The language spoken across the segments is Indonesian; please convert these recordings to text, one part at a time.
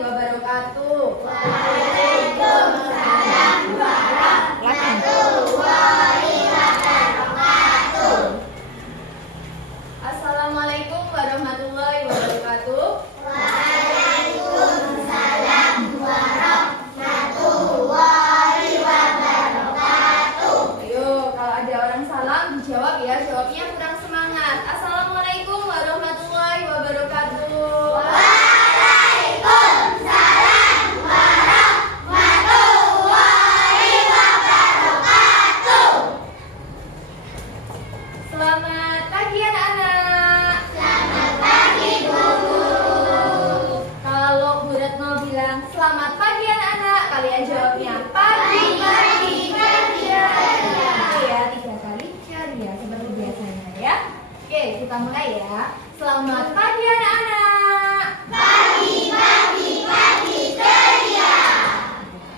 wabarakatuh. Waalaikumsalam warahmatullahi wabarakatuh. Assalamualaikum warahmatullahi wabarakatuh. Waalaikumsalam warahmatullahi wabarakatuh. Ayo, kalau ada orang salam dijawab ya. Jawabnya kurang semangat. Assalamualaikum warahmatullahi wabarakatuh. Waalaikumsalam warahmatullahi wabarakatuh. Selamat pagi anak-anak. Selamat pagi Bu Guru. Kalau Bu Retno bilang selamat pagi anak-anak, kalian jawabnya pagi. Ya, 3 kali ceria seperti biasanya ya. Oke, kita mulai ya. Selamat pagi anak-anak. Pagi ceria.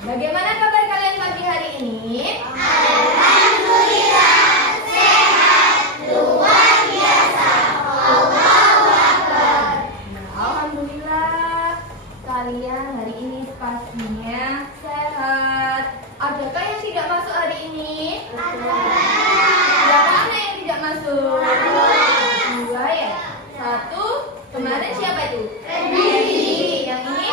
Bagaimana kabar kalian pagi hari ini? Alhamdulillah sehat luar biasa. Allahu Akbar. Alhamdulillah kalian hari ini pastinya sehat. Adakah yang tidak masuk hari ini? Berapa anak yang tidak masuk? 2 ya. 1. Kemarin siapa itu? Reni. Yang ini?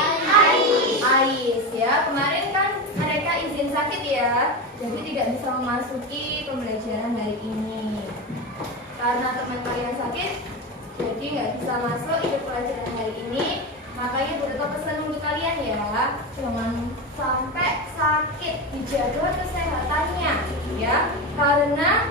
Ais ya. Kemarin kan mereka izin sakit ya, jadi tidak bisa memasuki pembelajaran hari ini. Karena teman kalian sakit, jadi nggak bisa masuk ikut pelajaran hari ini. Makanya beberapa pesan untuk kalian ya, jangan sampai sakit, dijaga kesehatannya ya. Karena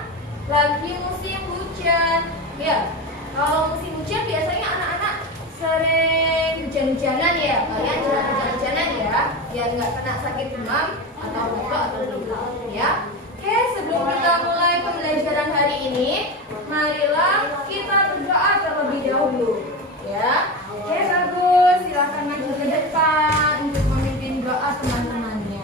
lagi musim hujan ya. Kalau musim hujan biasanya anak-anak sering hujan-hujanan ya. Kalian jangan hujan-hujanan ya, biar nggak kena sakit demam atau batuk atau pilek ya. Oke, sebelum kita mulai pembelajaran hari ini, marilah kita berdoa terlebih dahulu ya. Oke, bagus. Silakan maju ke depan untuk memimpin doa teman-temannya.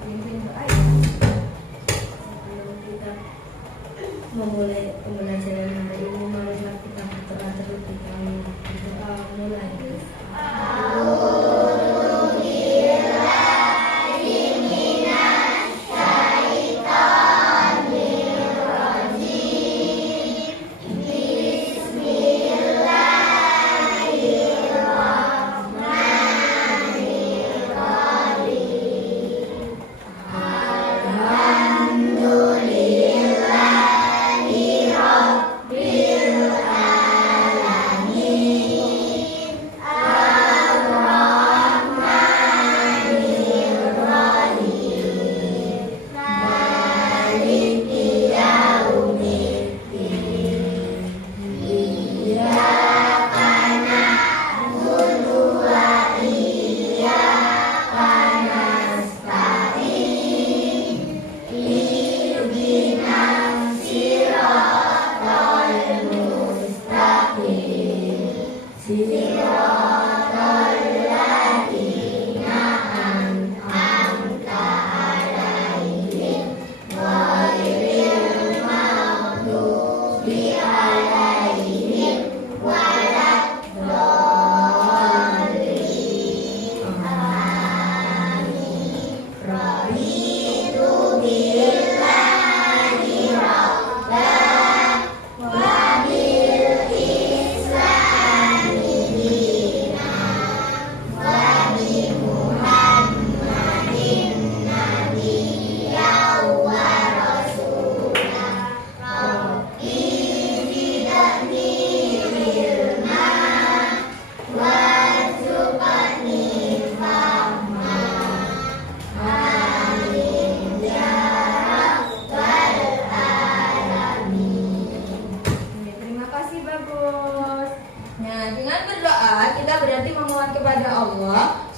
Pimpin doa ya. Sebelum kita memulai pembelajaran hari ini, marilah kita berdoa terlebih dahulu. Berdoa mulai.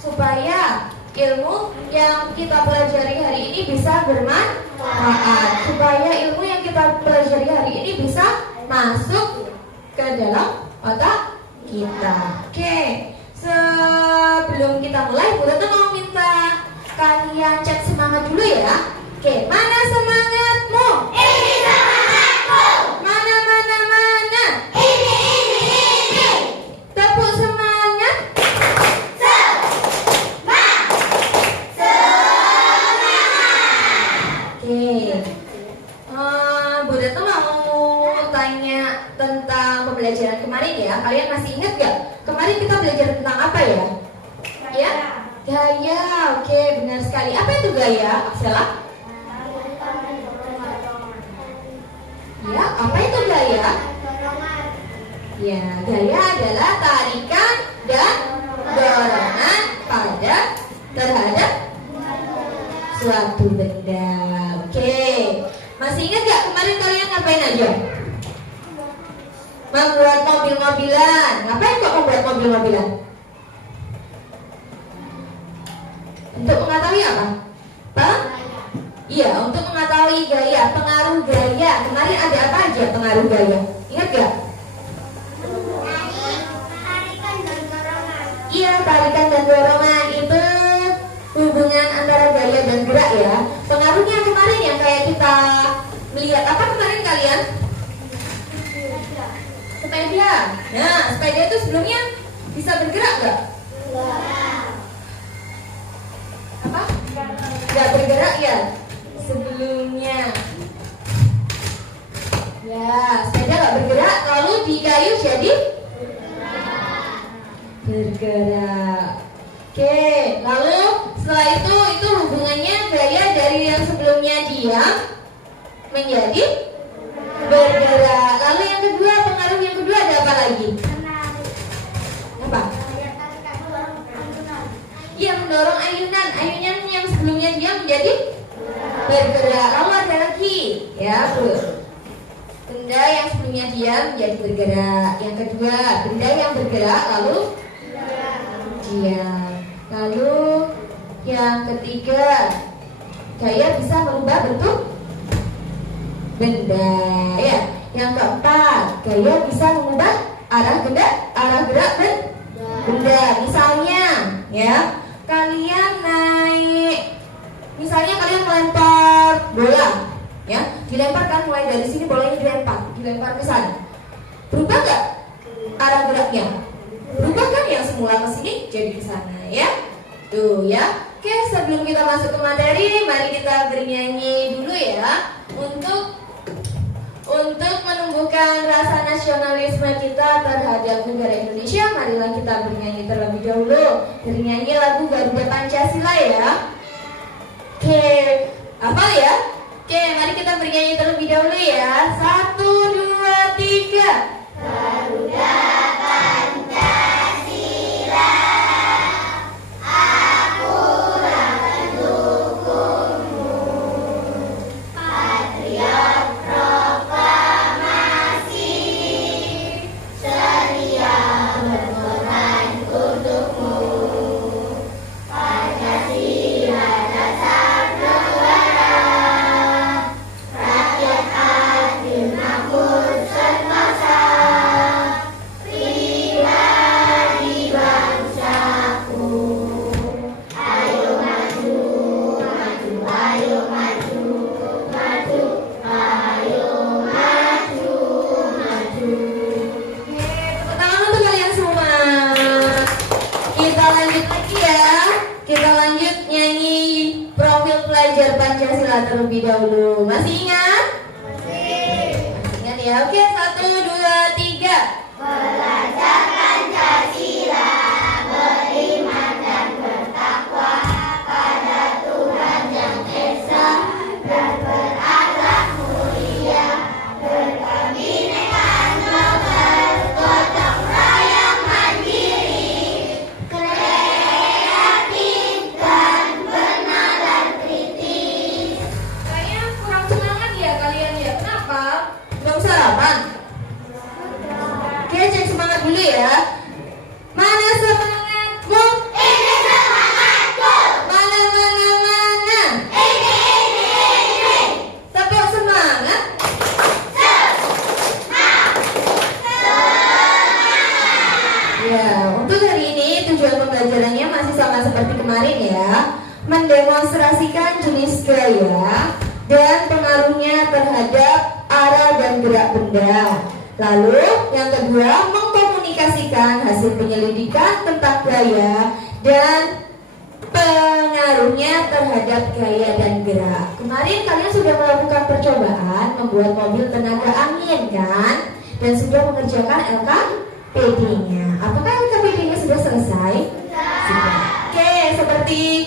Supaya ilmu yang kita pelajari hari ini bisa bermanfaat, supaya ilmu yang kita pelajari hari ini bisa masuk ke dalam otak kita. Oke, sebelum kita mulai, Bu Retno mau minta kalian cek semangat dulu ya. Oke, mana semangatmu? Ini semangatku. Mana Bu Retno mau tanya tentang pembelajaran kemarin ya. Kalian masih ingat gak? Kemarin kita belajar tentang apa ya? Ya? Gaya. Oke, benar sekali. Apa itu gaya, Aksela? Ya, apa itu gaya? Ya, gaya adalah tarikan dan dorongan pada terhadap suatu benda. Oke, masih ingat gak kemarin kalian ngapain aja? Membuat mobil-mobilan. Ngapain kok membuat mobil-mobilan? Untuk mengetahui apa? Iya, untuk mengetahui gaya, pengaruh gaya. Kemarin ada apa aja pengaruh gaya? Ingat gak? Iya, tarikan dan dorongan itu hubungan antara gaya dan gerak ya. Pengaruhnya kemarin yang kayak kita melihat apa kemarin kalian? Sepeda. Nah, sepeda itu sebelumnya bisa bergerak gak? Apa? Gak bergerak ya? Sebelumnya. Ya, sepeda gak bergerak, lalu di kayu jadi bergerak. Oke, lalu setelah itu hubungannya gaya dari yang sebelumnya diam menjadi bergerak. Lalu yang kedua, pengaruh yang kedua ada apa lagi? Apa? Iya, mendorong ayunan. Ayunan yang sebelumnya diam menjadi bergerak. Lalu ada lagi, ya, benda yang sebelumnya diam menjadi bergerak. Yang kedua, benda yang bergerak lalu diam. Lalu yang ketiga, gaya bisa merubah bentuk benda. Ya, yang keempat, gaya bisa mengubah arah gerak benda. Misalnya, ya, kalian naik, misalnya kalian melempar bola, ya, dilemparkan mulai dari sini bolanya dilempar ke sana. Berubah nggak arah geraknya? Berubah kan, yang semula ke sini jadi ke sana, ya. Tuh ya. Oke, sebelum kita masuk ke materi, mari kita bernyanyi dulu ya untuk menumbuhkan rasa nasionalisme kita terhadap negara Indonesia. Marilah kita bernyanyi terlebih dahulu. Bernyanyi lagu Garuda Pancasila ya. Oke, apa ya? Oke, mari kita bernyanyi terlebih dahulu ya. 1, 2, 3. Garuda Pancasila, aku pendukungmu, patriot proklamasi, setia berkorban untukmu. Pancasila dasar negara, rakyat adil makmur sentosa, pribadi bangsaku. Ayo maju, maju, ayo maju, maju, ayo maju, maju. Oke, tepuk tangan untuk kalian semua. Kita lanjut lagi ya. Kita lanjut nyanyi profil pelajar Pancasila terlebih dahulu. Masih ingat? Masih ingat ya. Oke, 1, 2, 3. Belajar Pancasila, beriman dan bertakwa pada Tuhan yang Esa, dan berakhlak mulia, berkebinekaan lokal, gotong royong mandiri, kreatif dan bernalar kritis. Kayaknya kurang semangat ya kalian ya. Kenapa? Belum sarapan? Oke, cek semangat dulu ya. Mana semangatmu? Ini semangatku, Mana? ini. Tepuk semangat. Ya, untuk hari ini tujuan pembelajarannya masih sama seperti kemarin ya. Mendemonstrasikan jenis gaya dan pengaruhnya terhadap arah dan gerak benda. Lalu yang kedua, mengkomunikasikan hasil penyelidikan tentang gaya dan pengaruh pengaruhnya terhadap gaya dan gerak. Kemarin kalian sudah melakukan percobaan membuat mobil tenaga angin kan? Dan sudah mengerjakan LKPD-nya. Apakah LKPD-nya sudah selesai? Sudah. Oke, seperti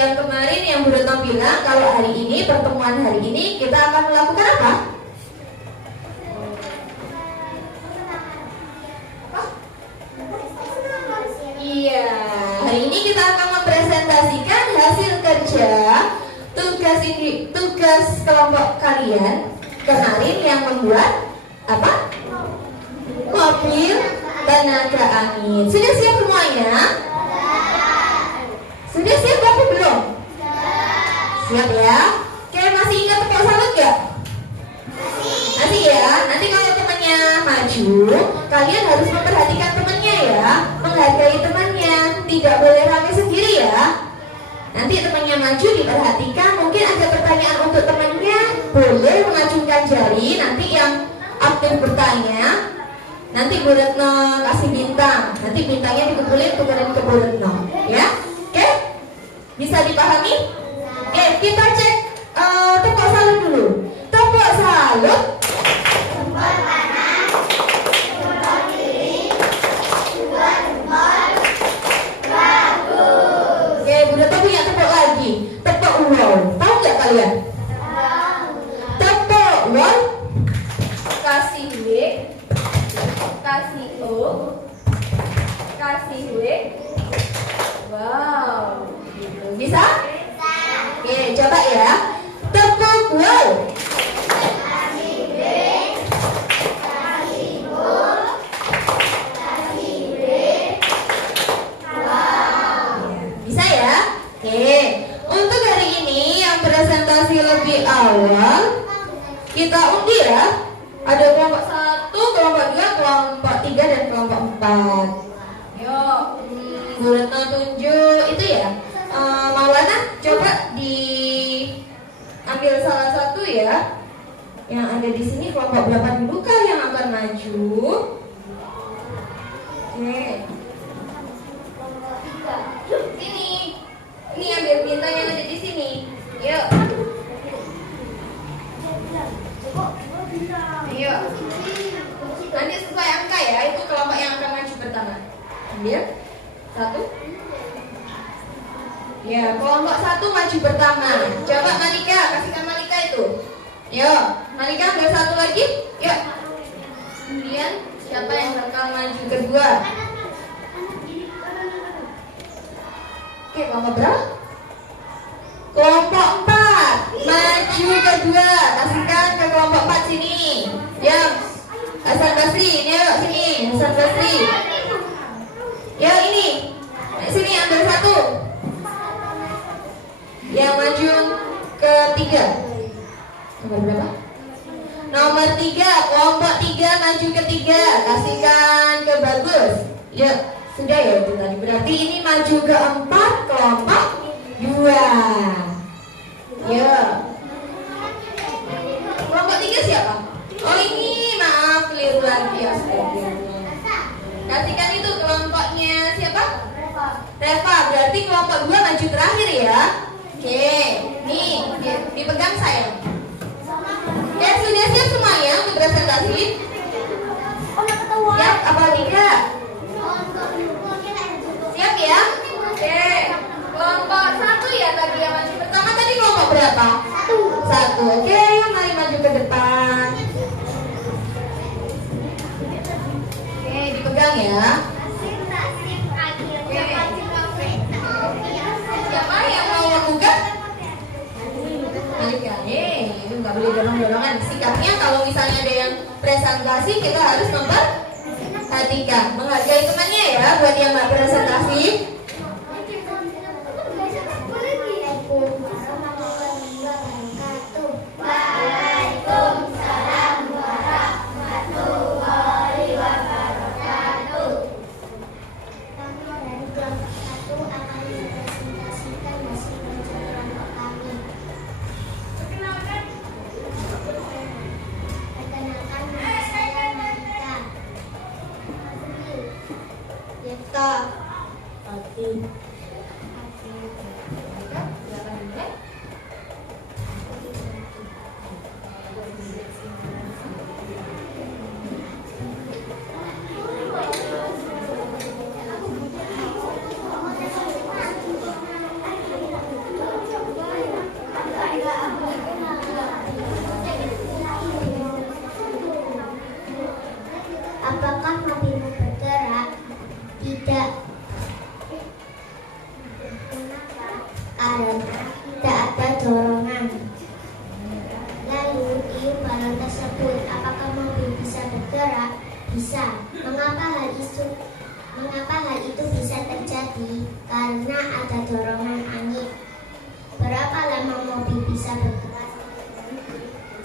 yang kemarin yang Bu Retno bilang, kalau hari ini, pertemuan hari ini kita akan melakukan apa? Iya, hari ini kita akan mempresentasikan hasil kerja tugas kelompok kalian kemarin yang membuat apa? Mobil tenaga angin. Sudah siap semuanya? Sudah siap apa belum? Siap ya? Oke, masih ingat tepuk salut gak? Masih ya? Nanti kalau temannya maju, kalian harus memperhatikan temannya ya, menghargai temannya, tidak boleh rame sendiri ya. Nanti temannya maju diperhatikan, mungkin ada pertanyaan untuk temannya, boleh mengacungkan jari. Nanti yang aktif bertanya, nanti Bu Retno kasih bintang, nanti bintangnya dikumpulin tukerin ke Bu Retno ya. Oke? Bisa dipahami? Oke, kita cek tepuk salut dulu. Tepuk salut. Jempol kanan, jempol kiri, dua jempol. Bagus. Oke, Bu Retno punya tepuk lagi. Tepuk wow. Tahu nggak kalian? Tepuk wow. Kasih W, kasih O, kasih W. Wow, gitu. Bisa? Oke, coba ya. Tepuk wow. Bisa ya? Oke. Untuk hari ini yang presentasi lebih awal, kita undi ya. Ada kelompok 1, kelompok 2, kelompok 3, dan kelompok 4. Yuk, Bu Retno tunjuk itu ya. Maulana coba diambil salah satu ya. Yang ada di sini kelompok berapa dulu kah yang akan maju? Oke. Sini. Ini ambil bintang yang ada di sini. Yuk. Ayo. Nanti sesuai angka ya. Itu kelompok yang akan maju pertama. Ambil 1. Ya, kelompok 1 maju pertama. Coba Malika, kasihkan Malika itu. Yuk, Malika ambil 1 lagi. Yuk. Kemudian siapa yang bakal maju kedua? Oke, kelompok berapa? Kelompok 4 maju kedua. Kasihkan ke kelompok 4 sini. Ya, Hasan Basri, ini yuk sini. Hasan Basri. Ya ini. Sini ambil 1. Yang maju ketiga. Nomor berapa? Nomor 3, kelompok 3 maju ketiga. Kasihkan ke Bagus. Ya, sudah ya itu tadi. Berarti ini maju ke 4, kelompok 2. Ya. Kelompok 3 siapa? Oh ini, maaf keliru lagi ya. Kasihkan itu kelompoknya siapa? Reva. Berarti kelompok 2 maju terakhir ya. Oke, nih dipegang saya. Oke, sudah siap semuanya untuk presentasi? Siap apa tidak? Siap ya? Oke, kelompok 1 ya tadi yang maju pertama. Tadi kelompok berapa? 1. Oke, yuk mari maju ke depan. Oke, dipegang ya. Siapa yang mau membuka? Malika. Itu nggak boleh dorong-dorongan. Sikapnya kalau misalnya ada yang presentasi, kita harus memperhatikan, menghargai temannya ya. Buat yang nggak presentasi. Waalaikumsalam warahmatullahi wabarakatuh. Kami dari kelompok 1 akan mempresentasikan hasil kerja kelompok kami. Perkenalkan, nama saya Malika. Yepta. bisa. Mengapa hal itu bisa terjadi? Karena ada dorongan angin. Berapa lama mobil bisa bergerak?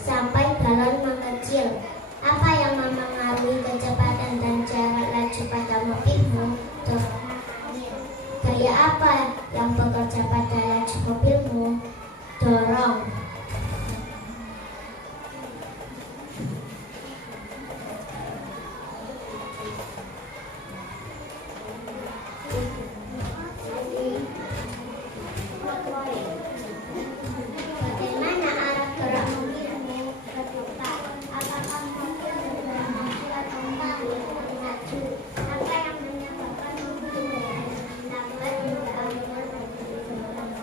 Sampai balon mengecil. Apa yang mempengaruhi kecepatan dan jarak laju pada mobilmu? Gaya apa yang bekerja pada laju mobilmu? Dorong. Bagaimana arah gerak mobilmu ke depan? Apakah mobil bergerak maju atau maju? Apa yang menyebabkan mobil lambat hingga akhirnya bergerak?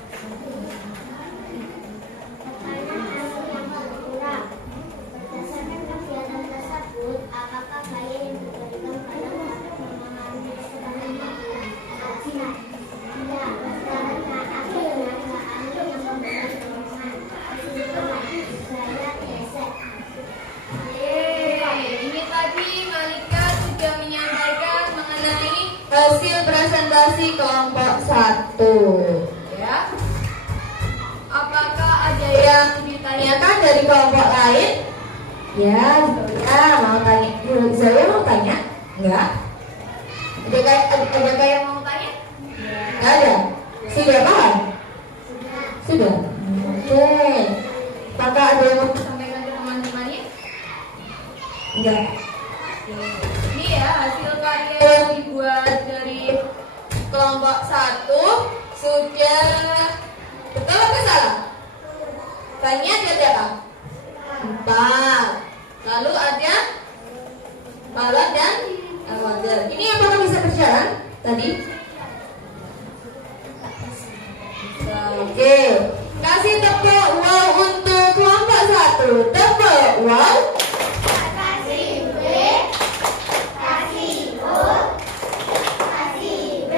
Tekanan angin yang berkurang. Berdasarkan kegiatan tersebut, apakah gaya yang diberikan pada mobil mempengaruhi kecepatan mobil? Tidak. Karena akhirnya angin yang memberi dorongan. Gaya gesek. Ini tadi Malika sudah menyampaikan mengenai Hasil presentasi kelompok 1. ya. Apakah ada Yang yang ditanyakan? ditanyakan dari kelompok lain? Ya, mau tanya. Saya mau tanya? Enggak? Ada kayak Mau tanya? Nggak ada? Sudah paham? Sudah? Oke. Apakah ada yang mau? Sampaikan ke teman-temannya. Enggak. Ini ya hasil karya yang dibuat dari Kelompok 1 sudah betul apa salah? Banyak ada berapa? 4. Lalu ada balon dan water. Ini apakah bisa berjalan tadi? Oke. Kasih tepuk wow untuk kelompok 1. Tepuk wow. Kasih B, kasih O, kasih B.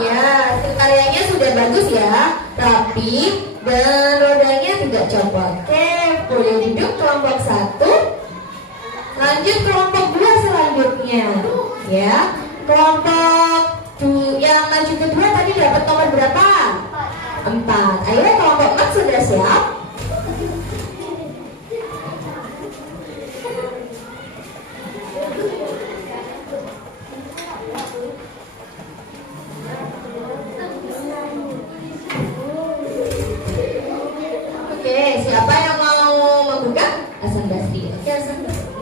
Ya, hasil karyanya sudah bagus ya. Tapi dan rodanya tidak copot. Oke, boleh duduk kelompok 1. Lanjut kelompok 2 selanjutnya. Ya, kelompok yang maju kedua tadi dapat nomor berapa? 4. Ayo kelompok 4 sudah siap? Oke, siapa yang mau membuka? Hasan Basri. Oke, Hasan Basri.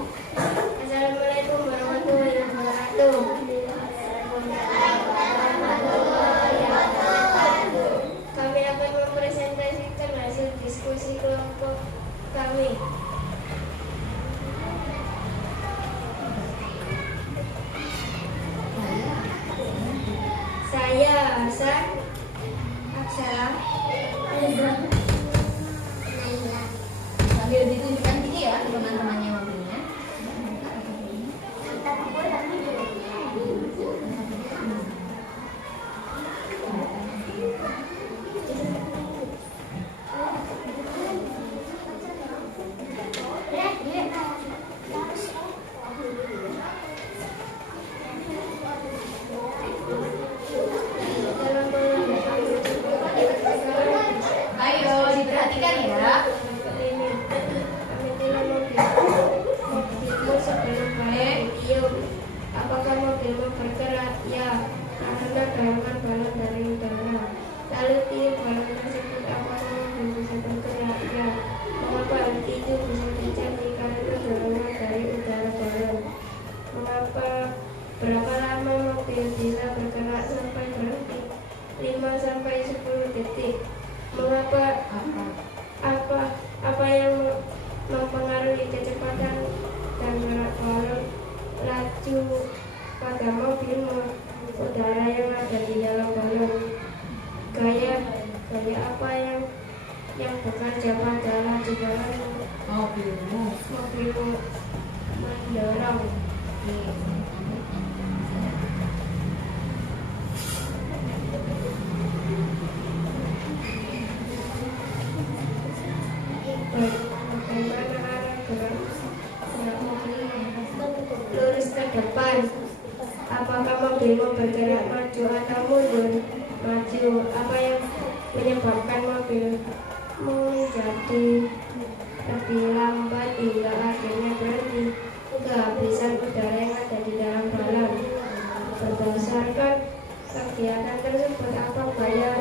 Assalamualaikum warahmatullahi wabarakatuh. Kami akan mempresentasikan hasil diskusi kelompok kami. Saya Hasan Aksara sambil ditunjukkan sini ya ke teman-temannya mobilnya. Ayo diperhatikan ya. Apakah mobilmu bergerak? Ya, karena dorongan balon dari udara. Lalu tiup balon tersebut, apakah mobil bisa bergerak? Ya. Mengapa hal itu bisa terjadi? Karena dorongan dari udara balon. Berapa lama mobil bisa bergerak sampai berhenti? 5 sampai 10 detik. Mengapa apa yang mempengaruhi kecepatan dan gerak balon laju pada mobilmu? Udara yang ada di dalam balon. Gaya apa yang bekerja pada laju balon? Mobilmu mendorong. Bagaimana arah gerak mobil? Apakah mobilmu bergerak maju atau mundur? Maju. Apa yang menyebabkan mobilmu menjadi lebih lambat hingga akhirnya berhenti? Kehabisan udara yang ada di dalam balon. Berdasarkan kegiatan tersebut, apa bayar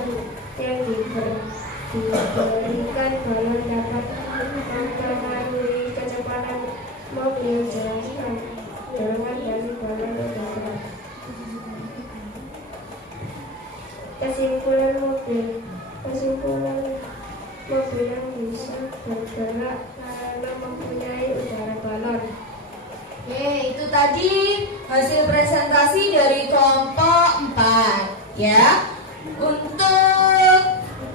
yang diberikan balon dapat mempengaruhi kecepatan mobil? Jelaskan dorongan dari balon bergerak. Kesimpulan mobil yang bisa bergerak karena mempunyai udara balon. Oke, itu tadi hasil presentasi dari kelompok 4 ya. Untuk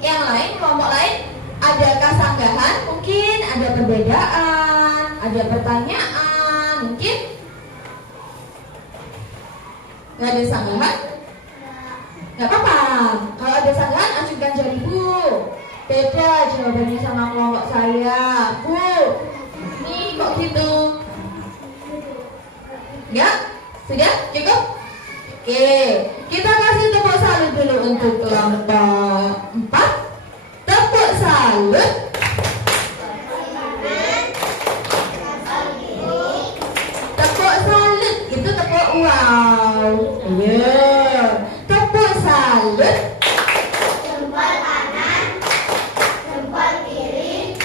yang lain, kelompok lain, adakah sanggahan? Mungkin ada perbedaan, ada pertanyaan, mungkin nggak ada sanggahan? Nggak apa-apa. Kalau ada sanggahan, ajukan jari Bu. Beda jawabannya sama kelompok saya, Bu. Nih kok gitu? Ya, sudah cukup? Oke, kita kasih tepuk salut dulu untuk kelompok 4. Tepuk salut. Tepuk salut, itu tepuk wow. Yeah. Tepuk salut. Jempol kanan, jempol kiri,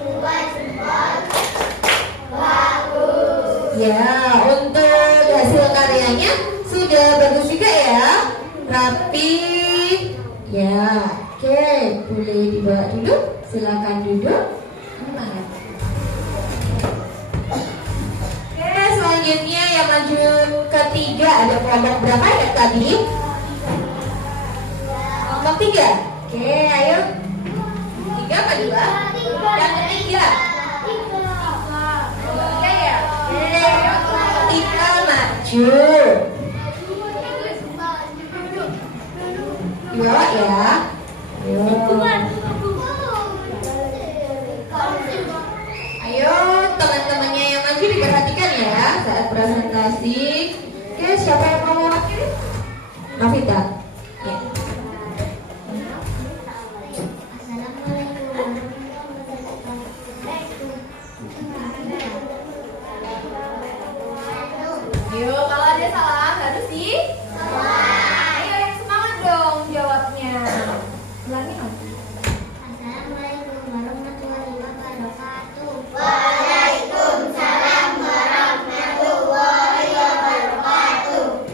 dua jempol. Bagus. Ya, untuk hasil karyanya sudah bagus juga ya, rapi. Ya, oke, boleh dibawa dulu. Silakan duduk. Oke, selanjutnya yang maju ketiga ada kelompok berapa ya tadi? Kelompok 3. Oke, ayo. 3 apa 2? Yang ketiga. Oke ya. Kita maju. Dibawa ya. Ayo teman-temannya yang maju diperhatikan ya saat presentasi. Oke, siapa yang mau mewakili? Novita. Ya. Yuk, kalau ada salah harus di ayo yang semangat dong jawabnya. Ulangi nanti. Assalamualaikum warahmatullahi wabarakatuh. Waalaikumsalam warahmatullahi wabarakatuh.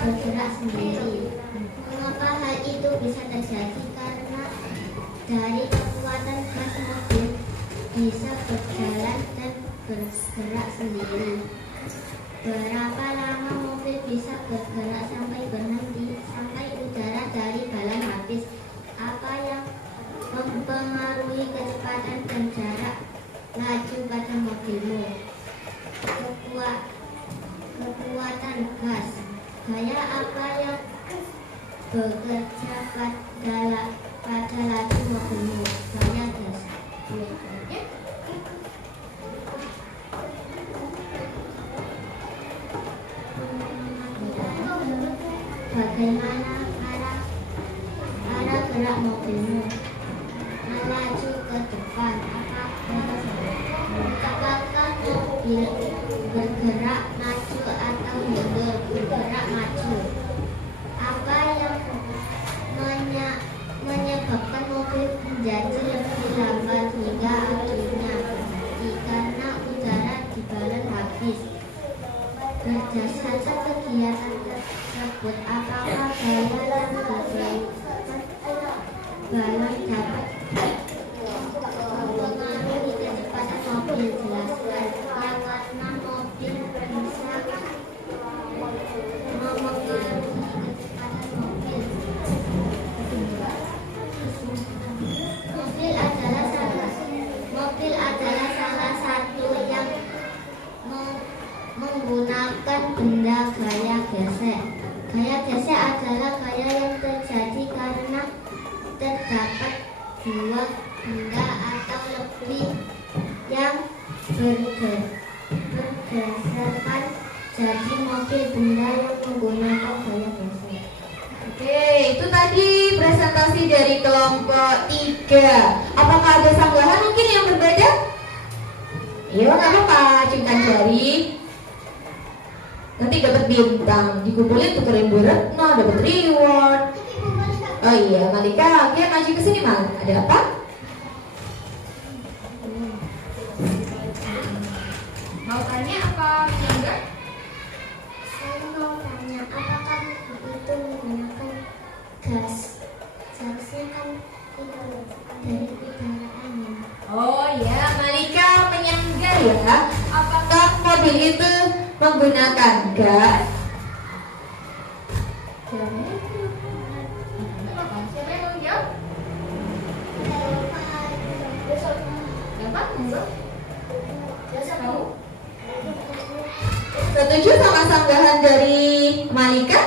Bergerak sendiri. Mengapa hal itu bisa terjadi? Karena dari kekuatan gas mobil bisa berjalan dan bergerak sendiri. Berapa lama mobil bisa bergerak sampai berhenti? Sampai udara dari balon habis. Apa yang mempengaruhi kecepatan dan jarak laju pada mobilmu? Kekuatan gas. Gaya apa yang bekerja pada laju mobilmu? Gaya gas. Bagaimana arah gerak mobilmu? Melaju ke depan. Apakah mobil bergerak maju atau mundur? Bergerak maju. Apa yang menyebabkan mobil menjadi lebih lambat hingga akhirnya berhenti? Karena udara di balon habis. Berdasarkan kegiatan tersebut, apakah gaya yang diberikan balon dapat mempengaruhi kecepatan mobil. Jelaskan. Yang warna mobil bisa mempengaruhi kecepatan mobil. Mobil adalah salah satu yang menggunakan benda gaya gesek. Gaya gesek adalah gaya yang terjadi karena terdapat dua benda atau lebih yang bergesekan. Jadi mobil benda yang menggunakan gaya gesek. Oke, itu tadi presentasi dari kelompok 3. Apakah ada sanggahan mungkin yang berbeda? Iya, nggak apa-apa, ciumkan jari. Nanti dapat bintang, dikumpulin tukerin Bu Retno, dapat reward. Oh iya, Malika, oke, maju ke sini, Mal. Ada apa? Mau tanya apa enggak? Saya mau tanya, apakah itu menggunakan gas? Seharusnya kan itu dari kendaraan ya. Oh ya, Malika menyanggah ya. Apakah mobil itu menggunakan gas? Siapa yang mau jawab? Gampang, enggak? Biasa kamu? Setuju sama sanggahan dari Malika?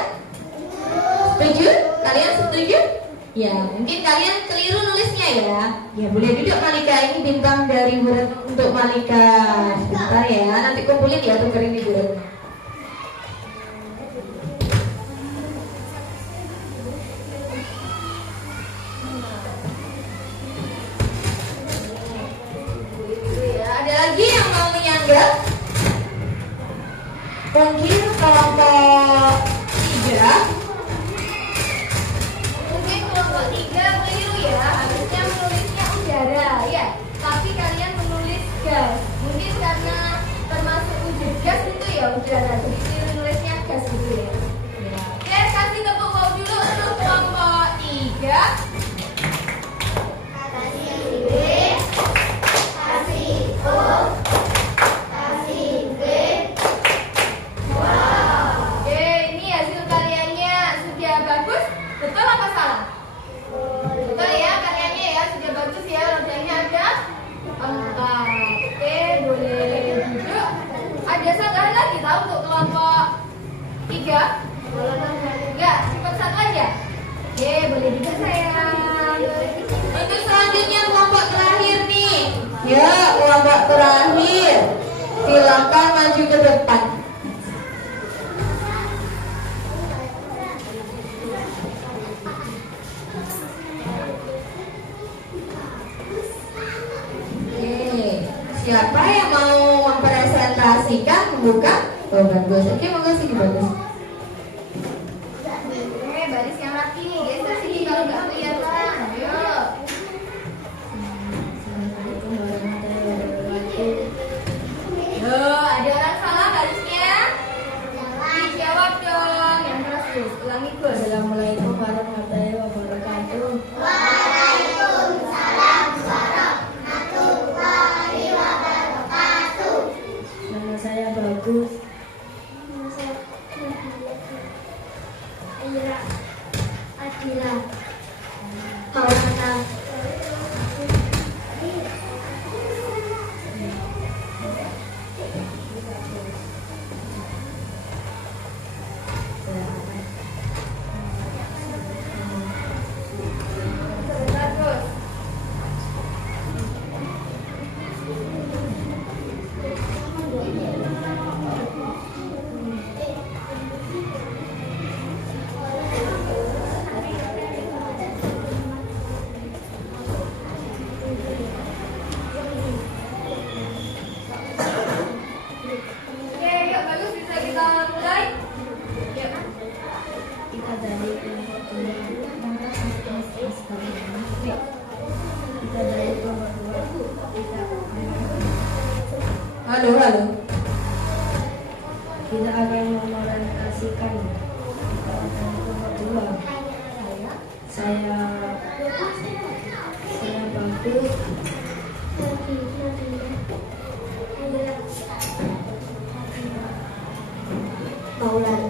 Setuju? Kalian setuju? Ya, mungkin kalian keliru nulisnya ya. Ya, boleh duduk Malika. Ini bintang dari Bu Retno untuk Malika. Sebentar ya, nanti kumpulin ya, tukerin di Bu Retno. Ada lagi yang mau menyanggah? Mungkin kelompok 3. Mungkin kelompok 3 keliru ya. Harusnya menulisnya udara ya. Tapi kalian menulis gas. Mungkin karena termasuk wujud gas itu ya udara. Jadi kalian nulisnya gas gitu ya. Oke, kasih tepuk bau dulu untuk kelompok 3. Oke, ini hasil karyanya sudah bagus. Betul apa salah? Betul ya, karyanya ya sudah bagus ya. Rodanya ada 4. Oke, boleh duduk. Ada sanggahan lagi tahu untuk kelompok 3? Enggak, cukup satu aja. Oke, boleh duduk sayang. Untuk selanjutnya kelompok terakhir nih. Ya, kelompok terakhir. Silakan maju ke depan. Oke, siapa yang mau mempresentasikan, membuka? Oh, bagus. Oke, monggo sini bagus. Oke, baris yang rapi nih. Geser sini kalau nggak kelihatan. Ayo. Ada orang salah barisnya? Dijawab dong. Yang keras tuh. Ulangi Gus. Assalamualaikum warahmatullahi wabarakatuh. Nama saya Bagus. Adila. Maulana. Bagus. Oke, yuk bagus bisa kita mulai. Yuk. Kita dari kelompok 2. Kita dari kelompok 2. Halo, halo. Kita akan memorientasikan. Kita dari kelompok 2. Saya bagus. Maulan.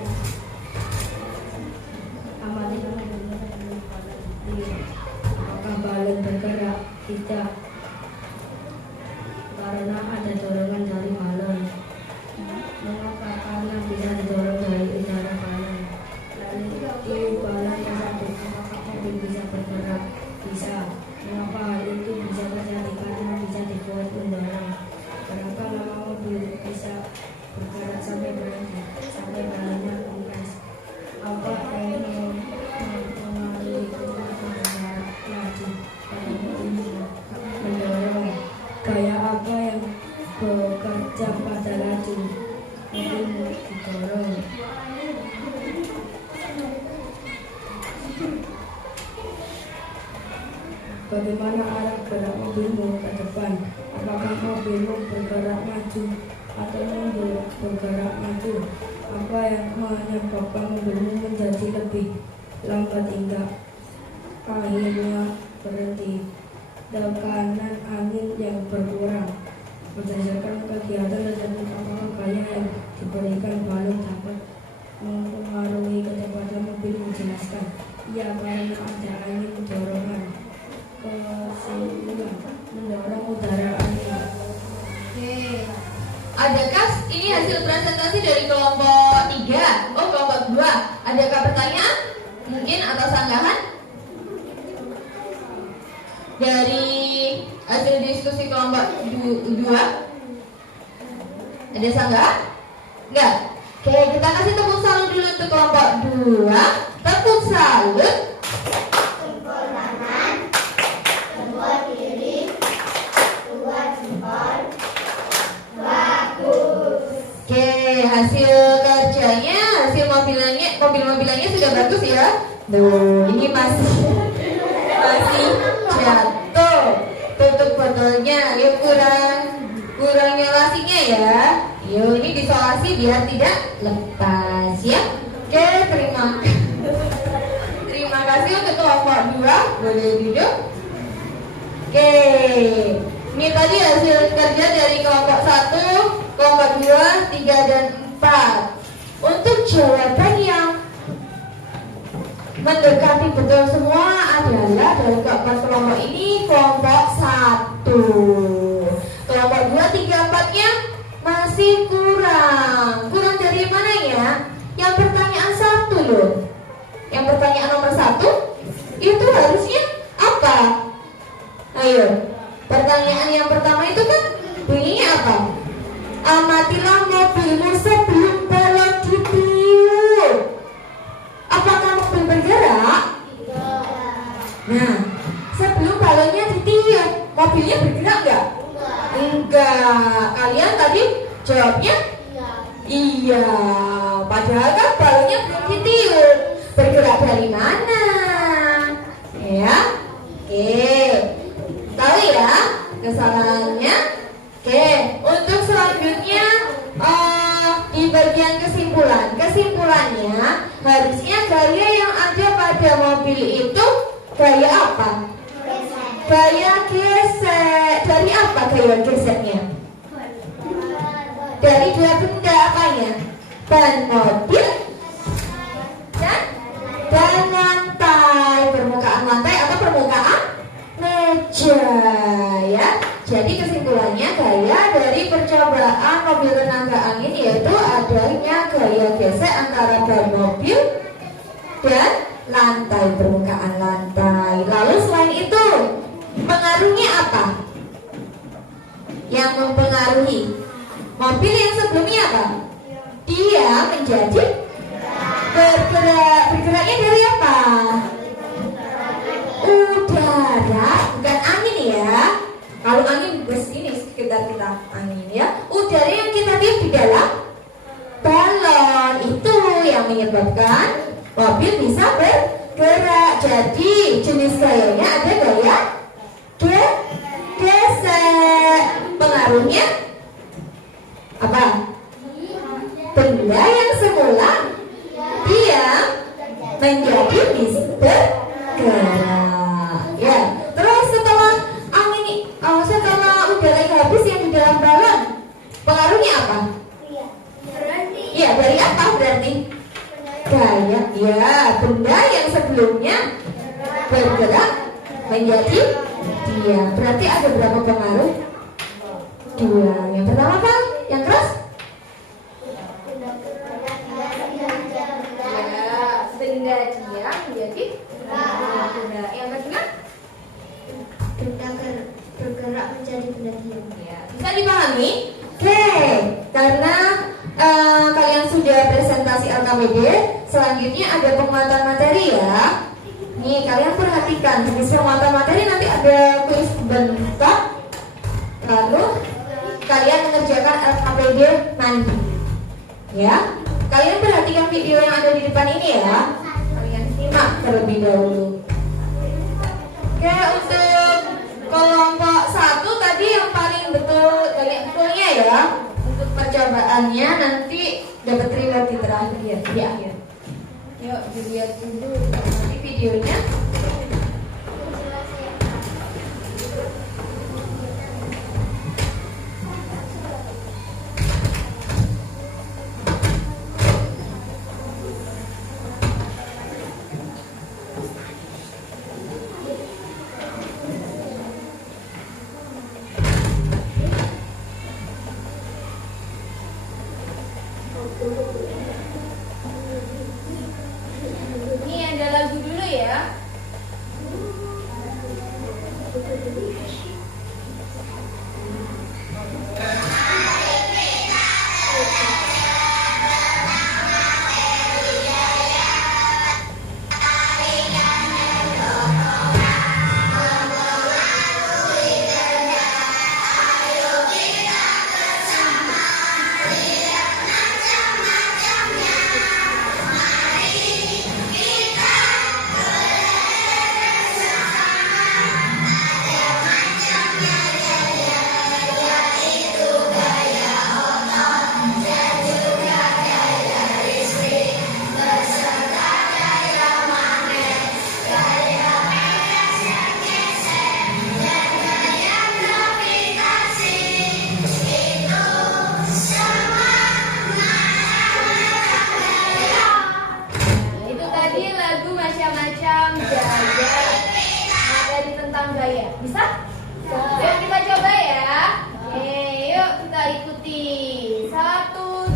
Apakah balon bergerak? Tidak, karena ada dorongan dari balon. Mengapa? Karena bisa didorong dari udara balon. Lalu di balon tersebut, apakah mobil bisa bergerak? Bisa. Mengapa hal itu bisa terjadi? Karena bisa dibuat mendorong. Berapa lama mobil bisa bergerak sampai berhenti? Sampai balonnya kempes. Apa yang mempengaruhi bergerak laju pada mobil mendorong? Gaya apa yang bekerja pada laju mobil didorong? Bagaimana arah gerak mobilmu ke depan? Apakah mobilmu bergerak maju atau mundur? Bergerak maju. Apa yang menyebabkan mobilmu menjadi lebih lambat hingga akhirnya berhenti? Tekanan angin yang berkurang. Berdasarkan kegiatan tersebut, apakah gaya yang diberikan balon dapat mempengaruhi kecepatan mobil? Menjelaskan. Ya, karena ada angin dorongan. Kesimpulan, mendorong udara angin. Oke. Adakah ini hasil presentasi dari kelompok 3? Oh, kelompok 2. Adakah pertanyaan? Mungkin atau sanggahan? Dari hasil diskusi kelompok 2? Ada sanggahan? Enggak? Oke, kita kasih tepuk salut dulu untuk kelompok 2. Tepuk salut. Oke, hasil kerjanya, hasil mobil-mobilannya sudah bagus ya. Tuh, ini masih jatuh. Tutup botolnya, yuk kurang nyolasinya ya. Yuk, ini disolasi biar tidak lepas ya. Oke, terima kasih untuk kelompok 2. Boleh duduk. Oke, ini tadi hasil kerja dari kelompok 1, kelompok 2, 3, dan 4. Untuk jawaban yang mendekati betul semua adalah dari keempat kelompok ini kelompok 1. Kelompok 2, 3, 4-nya masih kurang. Kurang dari mana ya? Yang pertanyaan 1 loh. Yang pertanyaan nomor 1 itu harusnya apa? Ayo, pertanyaan yang pertama itu kan bunyinya apa? Amatilah mobilmu sebelum balon ditiup. Apakah mobil bergerak? Nah, sebelum balonnya ditiup, mobilnya bergerak nggak? Enggak. Kalian tadi jawabnya? Iya. Padahal kan balonnya belum ditiup. Bergerak dari mana? Ya, oke. Tahu ya kesalahannya? Oke, untuk selanjutnya di bagian kesimpulannya harusnya gaya yang ada pada mobil itu gaya apa? Gaya gesek. Dari apa gaya geseknya? Dari dua benda apanya? Ban mobil dan lantai. Permukaan lantai atau permukaan meja ya. Jadi kesimpulannya gaya dari percobaan mobil tenaga angin yaitu adanya gaya gesek antara ban mobil dan lantai, permukaan lantai. Lalu selain itu pengaruhnya apa? Yang mempengaruhi mobil yang sebelumnya apa? Dia menjadi bergerak. Bergeraknya dari apa? Udara, bukan angin ya. Kalau angin bus ini sekitar kita angin ya. Udara yang kita tiup di dalam balon itu yang menyebabkan mobil bisa bergerak. Jadi jenis gayanya ada gaya gesek. Pengaruhnya apa? Benda yang semula diam menjadi bergerak. Gerak. Ya. Terus setelah angin, setelah udara yang habis yang di dalam balon, pengaruhnya apa? Iya, dari apa berarti? Gaya. Ya, benda yang sebelumnya bergerak menjadi diam. Berarti ada berapa pengaruh? 2. Yang pertama apa? Yang keras? Ya, benda diam menjadi gerak. Yang kedua? Benda bergerak menjadi benda diam. Ya. Bisa dipahami? Oke, karena kalian sudah presentasi LKPD, selanjutnya ada penguatan materi ya. Nih, kalian perhatikan, habis penguatan materi nanti ada kuis bentuk. Lalu kalian mengerjakan LKPD nanti. Ya. Kalian perhatikan video yang ada di depan ini ya. Kalian simak terlebih dahulu. Oke, untuk kelompok 1 tadi yang paling betulnya ya. Untuk percobaannya nanti dapat reward di terakhir di akhir. Yuk dilihat dulu nanti videonya. Ini ada lagu dulu ya. Nah, itu tadi lagu macam-macam gaya. Materi tentang gaya. Bisa? Yuk kita coba ya. Oke, yuk kita ikuti. 1, 2,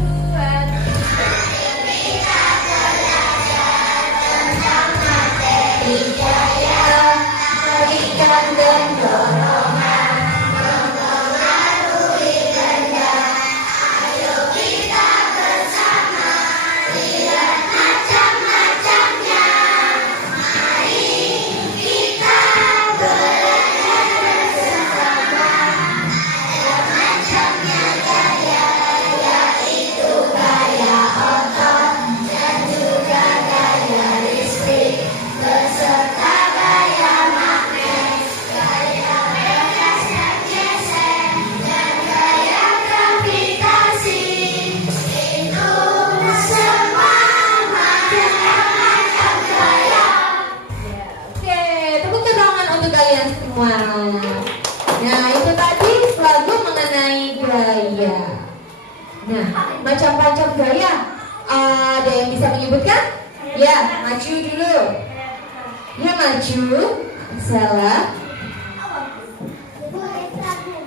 Oke, tepuk tangan untuk kalian semua. Nah, itu tadi lagu mengenai gaya. Nah, macam-macam gaya. Ada yang bisa menyebutkan? Ya, maju dulu. Ya, maju. Salah.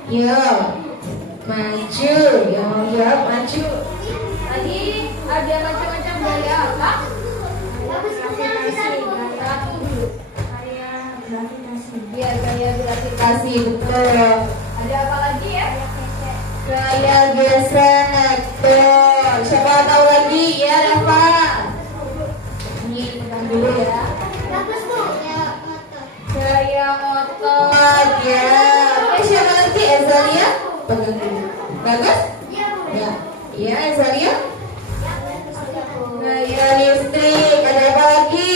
Yo, maju. Yo, maju. Tadi ada macam-macam gaya apa? Satu dulu. Iya, gaya gravitasi. Kasih betul. Ada apa lagi ya? Gaya gesek. Tuh, siapa tahu lagi ya, Rafa? Ini pegang dulu ya. Gaya otot ya. Siapa lagi? Ezalia? Pegang dulu. Bagus? Ya. Iya, Ezalia. Gaya listrik. Ada apa lagi?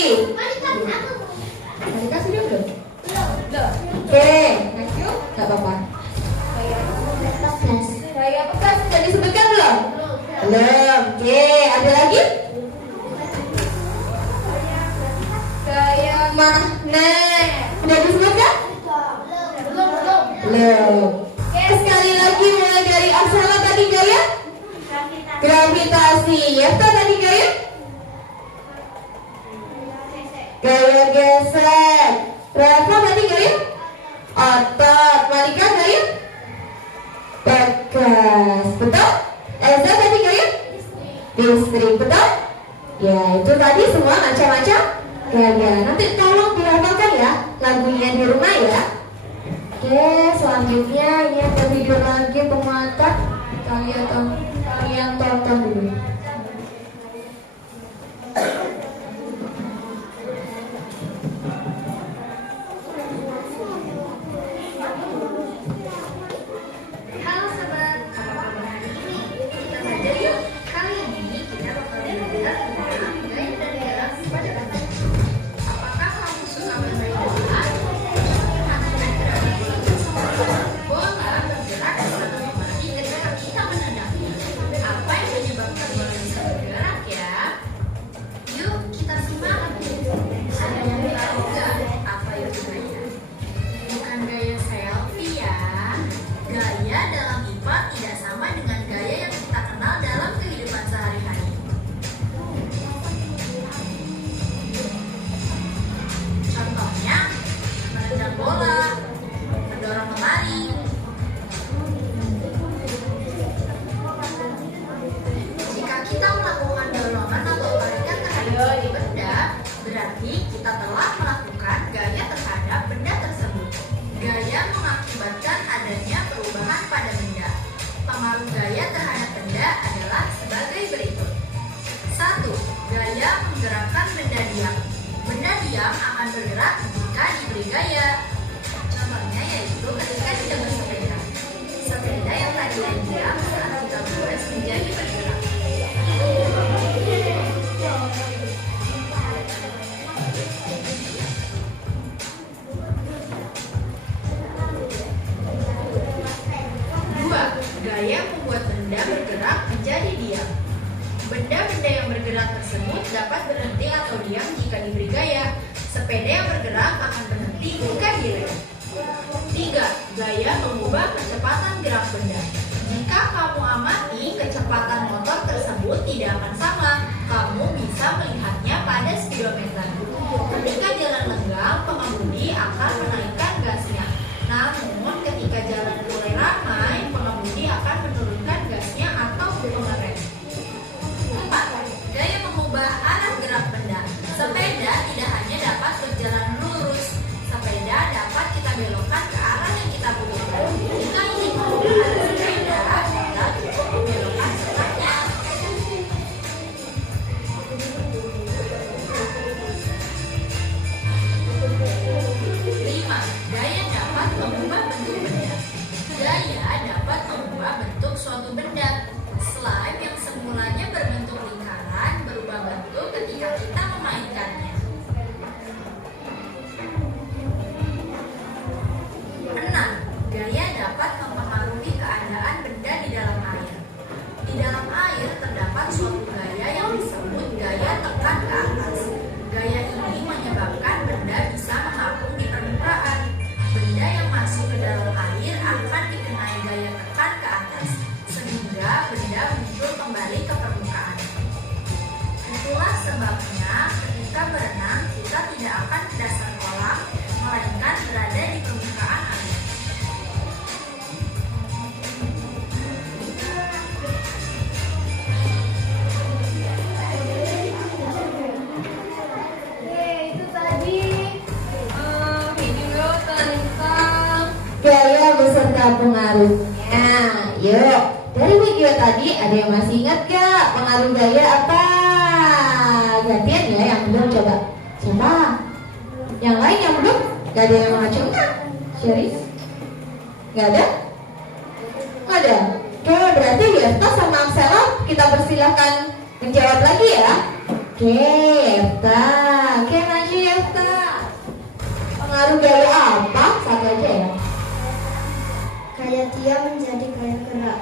Tadi kasih dulu. Loh, Oke, maju. Gak apa-apa. gaya pegas. Sudah disebutkan belum? Belum. Oke, ada lagi? Gaya Magnet. Nah, udah disebutkan? Belum. Oke, sekali lagi mulai dari Arsela tadi gaya? Gravitasi. Yefta tadi gaya? Gaya gesek. Rafa tadi gaya? Otot. Malika gaya? Tegas. Betul? Elza tadi gaya? Listrik. Betul? Ya, itu tadi semua macam-macam gaya. Nanti tolong dihafalkan ya lagunya di rumah ya. Oke, selanjutnya ini ada video lagi penguatan. Kalian tonton dulu. Halo sobat, apa kabar hari ini? Kita belajar yuk. Kali ini kita bakal belajar tentang gaya dan gerak pada kata. Apakah kamu suka bermain bola? Bola bergerak bersama kembali ketika kita menendangnya. Apa yang menyebabkan bola bisa bergerak ya? Yuk kita simak. Ada yang tahu nggak apa itu gaya? Bukan gaya selfie ya. Gaya dalam IPA tidak sama dengan gaya yang kita kenal dalam kehidupan sehari-hari. Contohnya, menendang bola, mendorong kemari. Jika kita melakukan dorongan atau tarikan terhadap benda, berarti kita telah melakukan gaya terhadap benda tersebut. Gaya mengakibatkan adanya perubahan pada benda. Pengaruh gaya terhadap benda adalah sebagai berikut. 1. Gaya menggerakkan benda diam. Benda diam akan bergerak jika diberi gaya. Contohnya yaitu ketika kita bersepeda. Sepeda yang tadinya diam saat kita goes menjadi bergerak. Gaya membuat benda bergerak menjadi diam. Benda-benda yang bergerak tersebut dapat berhenti atau diam jika diberi gaya. Sepeda yang bergerak akan berhenti jika direm. 3. Gaya mengubah kecepatan gerak benda. Jika kamu amati, kecepatan motor tersebut tidak akan sama. Kamu bisa melihatnya pada speedometer. Ketika jalan lenggang, pengemudi akan menaikkan gasnya. Namun, ketika jalan mulai ramai, pengemudi akan menurunkan gasnya atau mengerem. 4. Gaya mengubah arah gerak benda. Sepeda tidak hanya dapat berjalan lurus. Sepeda dapat kita belokkan ke arah yang kita butuhkan. Jika ingin mengubah arah sepeda, kita cukup membelokkan setengahnya. 5. Gaya dapat mengubah bentuk benda. Gaya dapat mengubah bentuk suatu benda. Slime yang semulanya berbentuk lingkaran berubah bentuk ketika kita memainkannya. 6. Gaya dapat mempengaruhi keadaan benda di dalam air. Di dalam air terdapat suatu gaya yang disebut gaya tekan ke atas. Gaya ini menyebabkan benda bisa mengapung di permukaan. Benda yang masuk ke dalam air akan dikenai gaya tekan ke atas, sehingga benda muncul kembali ke permukaan. Itulah sebabnya ketika berenang kita tidak akan ke dasar kolam, melainkan berada di permukaan air. Itu tadi video tentang Gaya beserta pengaruhnya. Yuk, dari video tadi ada yang masih ingat gak pengaruh gaya apa? Gantian ya yang belum coba. Coba. Yang lain yang belum? Gak ada yang mau coba? Serius? Gak ada? Gak ada? Oke, berarti Yefta sama Arsela kita persilahkan menjawab lagi ya. Oke, Yefta. Oke, maju Yefta. Pengaruh gaya apa? Satu aja ya. Gaya diam menjadi gaya gerak.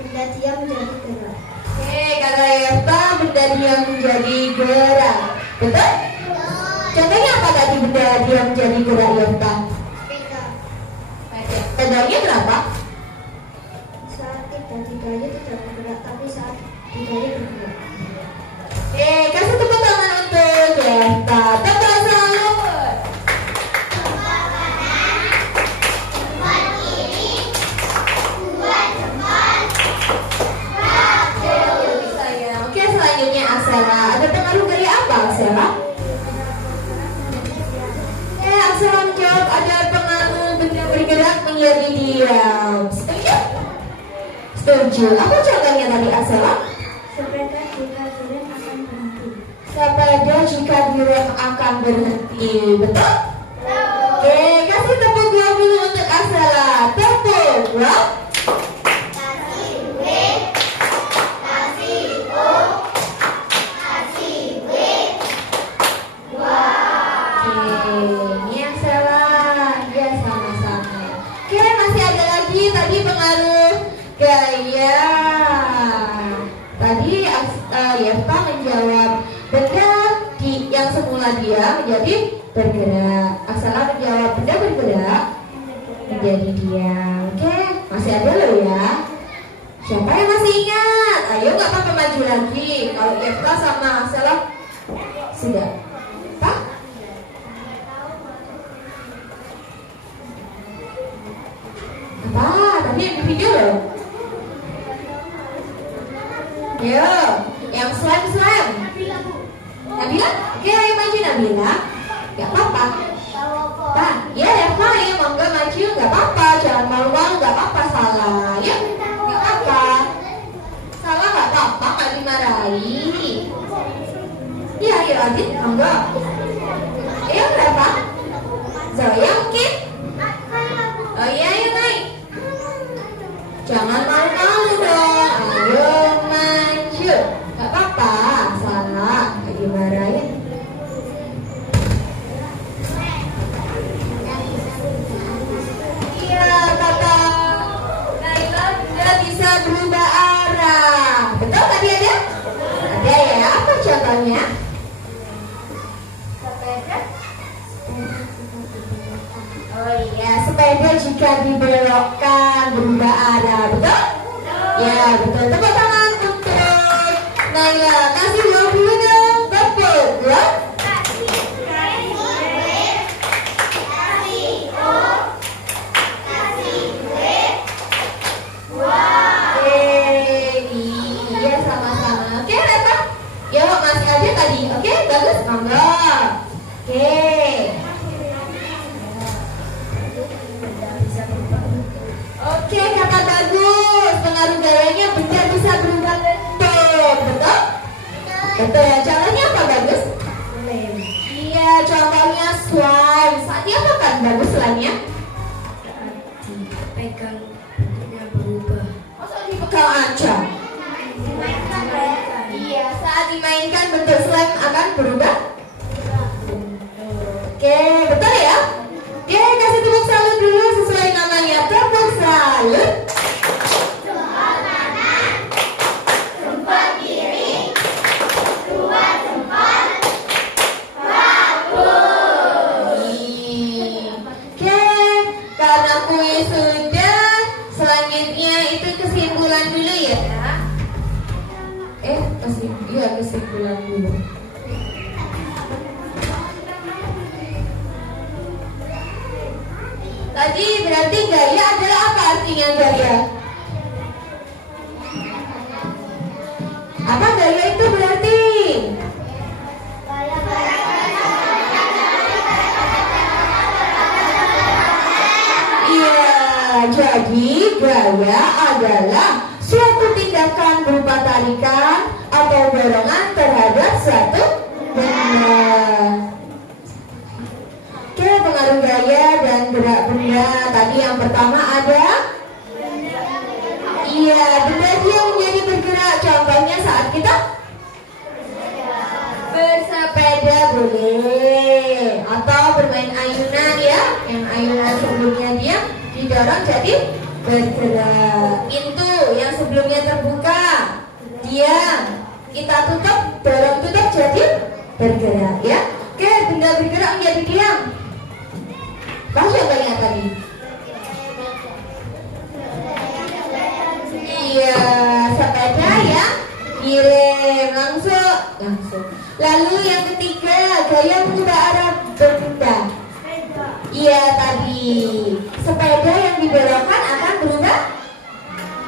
Benda diam menjadi gerak. Oke, kata Yefta benda diam menjadi gerak. Betul? Contohnya apa tadi benda dia menjadi gerak Yefta? Pedalnya berapa? Saat tidaknya tidak bergerak, tapi saat tidaknya bergerak. Kasih tepuk tangan untuk Yefta. Tepuk selalu. Oke, selanjutnya Aksara. Ada pengaruh dari apa Aksara? Aksara menjawab ada pengaruh benda bergerak menjadi diam. Setuju? Setuju. Apa contohnya tadi Aksara? Sepeda jika direm akan berhenti. Sepeda jika direm akan berhenti. Betul? Oke, kasih tepuk dua dulu untuk Aksara. Tepuk dua. Ini yang salah. Ya sama-sama. Oke, masih ada lagi tadi pengaruh gaya. Tadi Yefta menjawab benda yang semula dia menjadi bergerak. Aksara menjawab benda bergerak menjadi diam. Oke, masih ada loh ya. Siapa yang masih ingat? Ayo nggak apa-apa maju lagi. Kalau Yefta sama Aksara sudah. Pak? Apa? Tadi yang di video loh. Yo, yang slam. Nabila? Oke, ayo maju Nabila. Gak apa-apa. Pak, ya Eva, ya monggo maju. Gak apa-apa, jangan malu-malu. Gak apa-apa salah. Ya, gak apa-apa. Salah gak apa-apa, gak dimarahi. Iya, ayo Adit, monggo. Ayo berapa? Zoya mungkin? Oh iya, ayo naik. Jangan malu-malu dong. Ayo maju. Gak apa-apa, salah. Gak dimarahin. Iya, kata Naila benda bisa berubah arah. Betul tadi ada? Ada ya, apa contohnya? Sepeda. Oh iya, sepeda jika dibelokkan berubah arah, betul? Ya, betul. Tepuk tangan untuk Naila. Kasih dulu dong, tepuk dua. Iya sama-sama. Oke, Reva. Ya, masih ada tadi. Oke, bagus, monggo. Oke. Oke, kata bagus. Pengaruh gayanya benda bisa berubah bentuk, betul? Betul ya. Contohnya apa bagus? Iya, contohnya slime. Saat dia apa kan bagus slime-nya? Pegang bentuknya berubah. Masa dipegang aja? Iya, saat dimainkan bentuk slime akan berubah. Oke, betul ya? Oke, kasih tepuk salut dulu sesuai namanya. Tepuk salut. Oke, karena kuis sudah, selanjutnya itu kesimpulan dulu ya. Kesimpulan dulu. Tadi berarti gaya adalah apa artinya gaya? Apa gaya itu berarti? Iya, jadi gaya adalah suatu tindakan berupa tarikan atau dorongan terhadap suatu benda. Oke, pengaruh gaya dan gerak benda. Tadi yang pertama ada iya, benda dia menjadi bergerak. Contohnya saat kita bersepeda boleh, atau bermain ayunan ya. Yang ayunan sebelumnya dia didorong jadi bergerak. Pintu yang sebelumnya terbuka diam, kita tutup, dorong tutup jadi bergerak ya. Oke, benda bergerak menjadi diam? Apa contohnya tadi? Iya, sepeda yang kirim langsung. Lalu yang ketiga, gaya mengubah arah berbenda. Iya tadi, sepeda yang dibelokkan akan berubah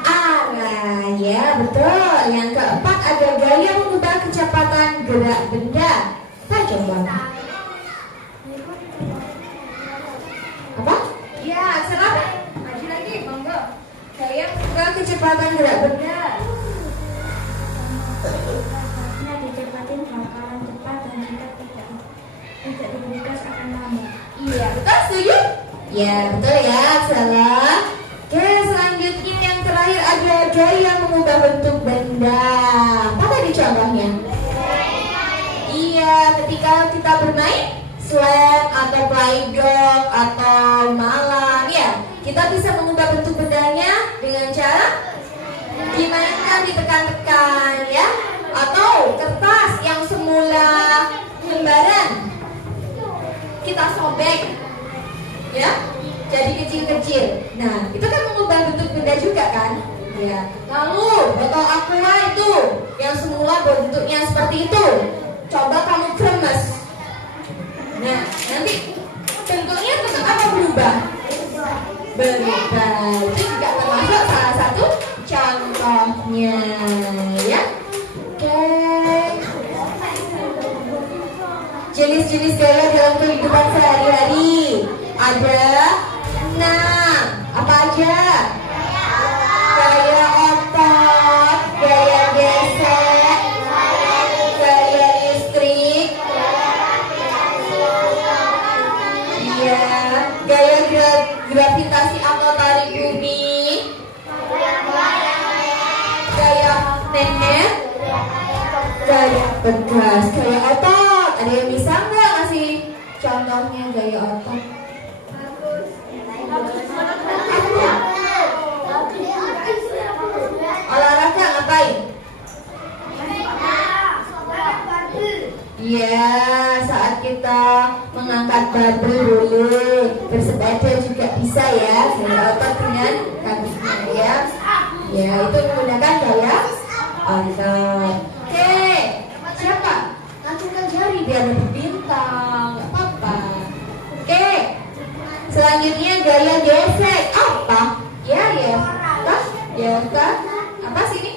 arah. Ya betul. Yang keempat ada gaya mengubah kecepatan gerak benda. Apa coba? Apa? Ya, silakan. Maju lagi, monggo. Gaya mengubah kecepatan gerak benda. Karena dicepatin bakalan cepat dan jika tidak diberi gas akan lambat. Iya, betul, setuju? Ya, betul ya, salah. Oke, selanjutnya yang terakhir ada gaya mengubah bentuk benda. Apa tadi contohnya? Iya, ketika kita bermain slam atau play-doh atau malam, ya, kita bisa mengubah bentuk bendanya dengan cara dimainkan, ditekan-tekan, ya, atau kertas yang semula lembaran kita sobek, ya, jadi kecil-kecil. Nah, itu kan mengubah bentuk benda juga kan, ya. Lalu botol aqua itu yang semula bentuknya seperti itu, coba kamu kremes. Nah, nanti bentuknya tetap apa berubah? Berubah. Itu juga termasuk salah satu contohnya, ya. Oke. Jenis-jenis gaya dalam kehidupan sehari-hari ada 6. Apa aja? Gaya otot, gaya gesek, gaya listrik, iya, gaya gravitasi atau tarik bumi, gaya magnet, gaya pegas, gaya otot. Ada yang bisa nggak ngasih contohnya gaya otot? Olahraga ngapain? Iya, saat kita mengangkat barbel boleh, bersepeda juga bisa ya, gaya otot dengan kakinya ya. Ya, itu menggunakan gaya otot. Oke, siapa? Langsungkan jari biar lebih bintang, nggak apa-apa. Oke, selanjutnya gaya gesek. Apa? Ya, kah? Ya, kah? Apa sih ini?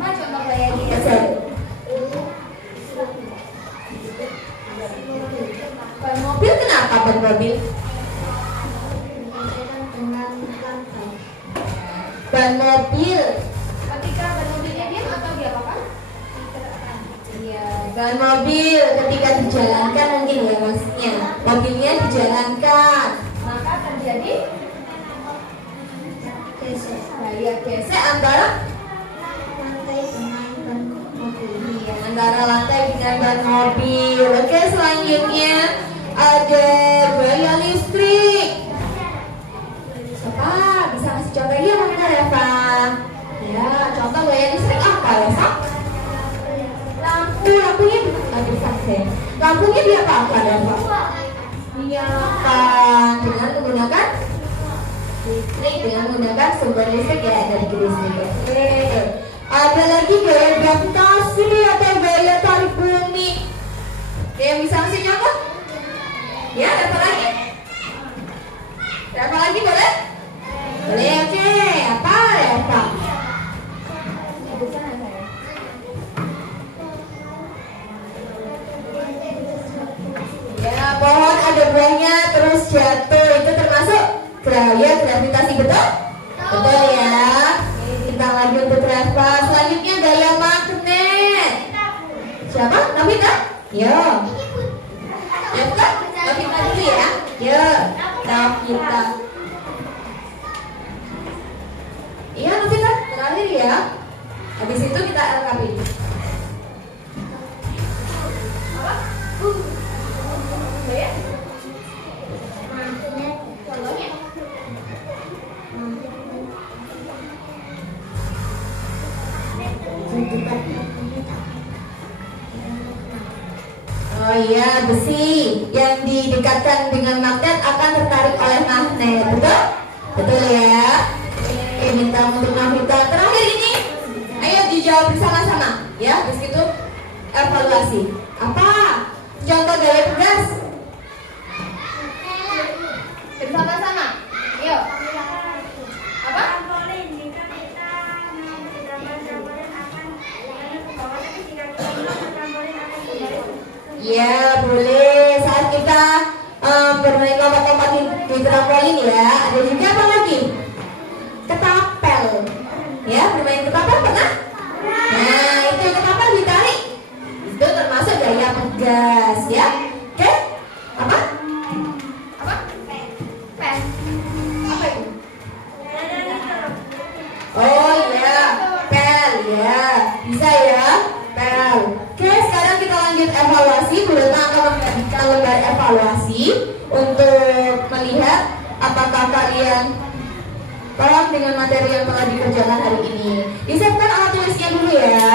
Apa contoh gaya Gesek. Ban mobil kenapa ban mobil? Ban mobil. Ketika ban mobilnya diam atau diapakan? Iya. Ban mobil ketika dijalankan mungkin ya maksudnya. Mobilnya dijalankan, Maka terjadi gaya gesek antara antara lantai dengan ban mobil. Oke, selanjutnya ada gaya listrik. Siapa bisa ngasih contoh? Iya, mana Reva? Ya, contoh gaya listrik apa ya, Sak? Lampunya bisa sih. Lampunya dia apa Reva? Dinyalakan dengan menggunakan listrik, dengan menggunakan sumber listrik ya, dari listrik. Oke. Ada lagi gaya gravitasi atau gaya tarik bumi. Ada yang bisa ngasih contoh? Ya, ada apa lagi? Ada apa lagi boleh? Boleh, oke. Apa ya, Pak? Ya, pohon ada buahnya terus jatuh, itu termasuk gaya gravitasi, betul? Betul ya. Bintang lagi untuk Reva. Selanjutnya gaya magnet. Siapa? Novita? Yo. Novita? Novita dulu ya. Yo. Novita. Iya Novita, terakhir ya. Habis itu kita LKP. apa? Ya? Contohnya? Oh iya, besi yang didekatkan dengan magnet akan tertarik oleh magnet. Betul? Betul ya. Oke, minta untuk Nafita. Terakhir ini, ayo dijawab bersama-sama ya. Terus itu evaluasi. Apa contoh gaya tugas? Bersama-sama. Yuk. Apa? Ya, boleh. Saat kita bermain lompat-lompat di trampolin ya. Ada juga apa lagi? Ketapel. Ya, bermain ketapel pernah? Nah, itu ketapel ditarik. Itu termasuk gaya tugas ya. Oke? Apa? Apa? Pen. Apa itu? Oh iya, pel ya. Bisa ya, pel. Oke, sekarang kita lanjut evaluasi. Bu Retno akan membagikan lembar evaluasi untuk melihat apakah kalian paham dengan materi yang telah dikerjakan hari ini. Disiapkan alat tulisnya dulu ya.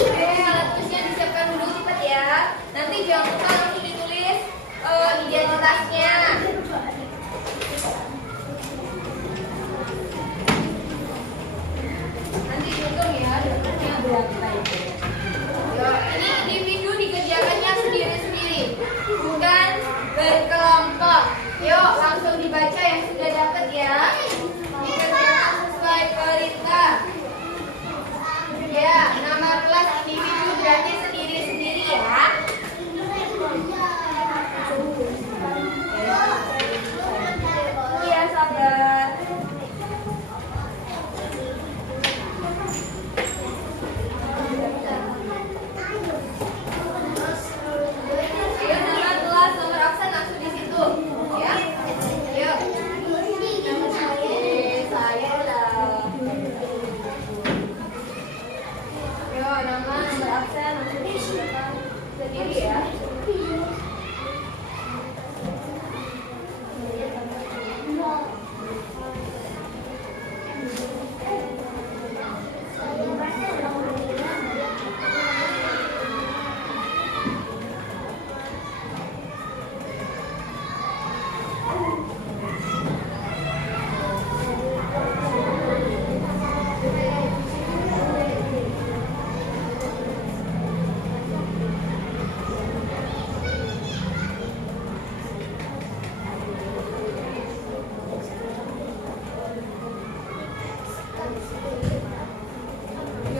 Oke, alat tulisnya disiapkan dulu cepat ya. Nanti jangan lupa langsung ditulis identitasnya. Nanti dihitung ya, dapatnya berapa. Yo, ini individu dikerjakannya sendiri-sendiri, bukan berkelompok. Yuk, langsung dibaca yang sudah dapat ya. Dikerjakan sesuai perintah. Ya, nama kelas individu berarti sendiri-sendiri ya. Iya, sabar. Ayo, nama kelas, nomor absen langsung di situ. Ya. Yuk. Saya udah. Yo, nama nomor absen langsung disiapkan sendiri ya.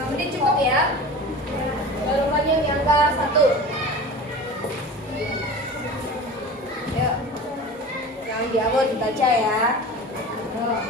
Menit cukup ya. Jawabannya di angka 1. Yuk. Yang diambil dibaca ya. Yuk.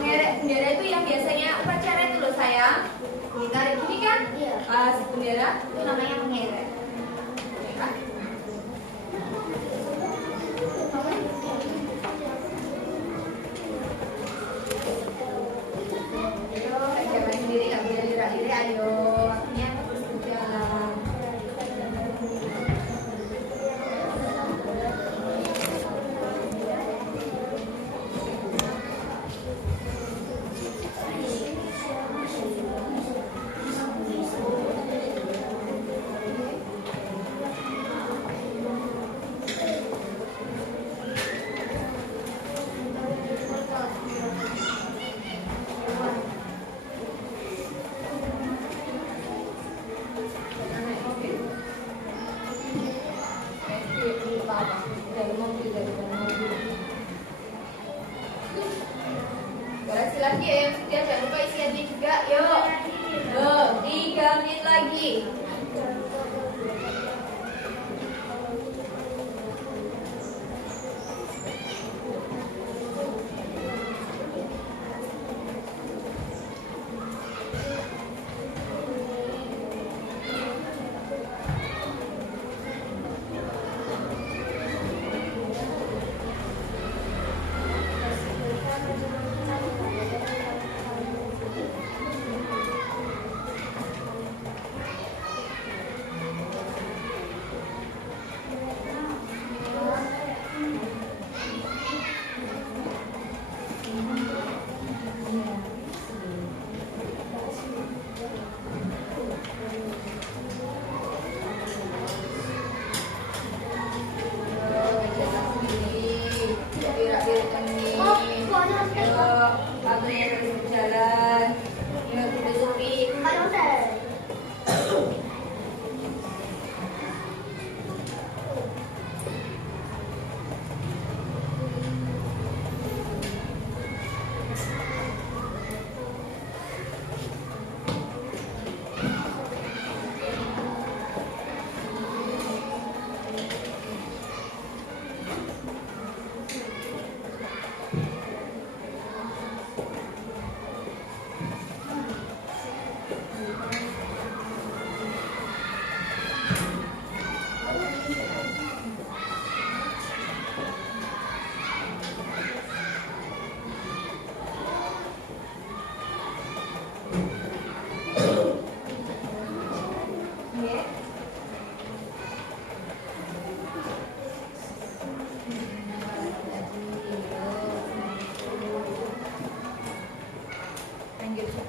Mengerek bendera itu yang biasanya upacara itu loh sayang. Ditarik gini kan? Iya. Pas bendera Itu namanya mengerek. ya kan? Ayo, kerjakan sendiri nggak boleh lirik-lirik. Ayo, waktunya terus berjalan. Koreksi lagi ya yang setia, jangan lupa isi hati juga, yuk. Tuh, 3 menit lagi.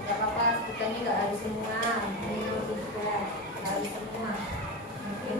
Gak apa-apa, sebutkannya gak harus semua. Ini juga harus semua. Mungkin.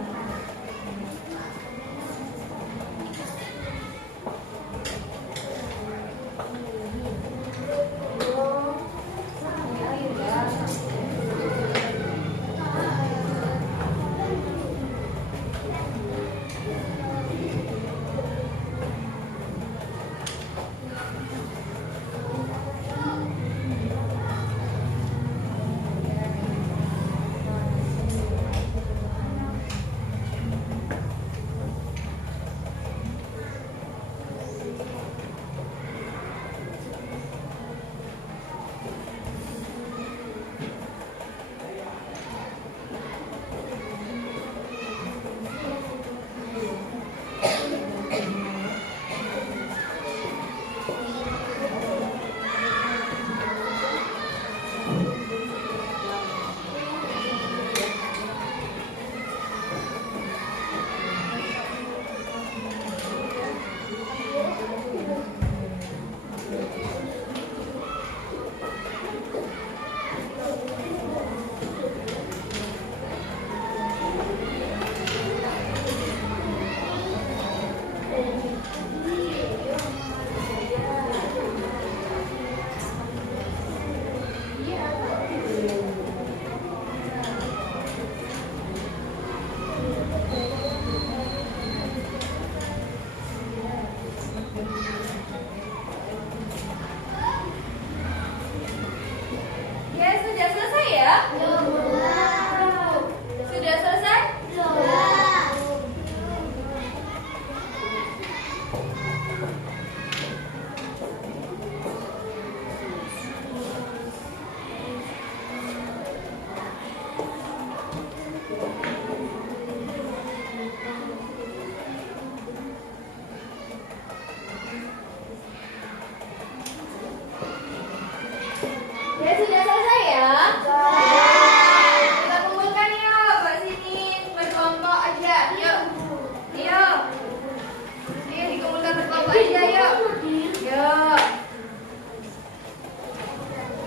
Ya sudah selesai ya? Kita kumpulkan yuk, ke sini berkelompok aja, yuk. Yuk. Yuk dikumpulkan berkelompok aja, yuk. Yuk.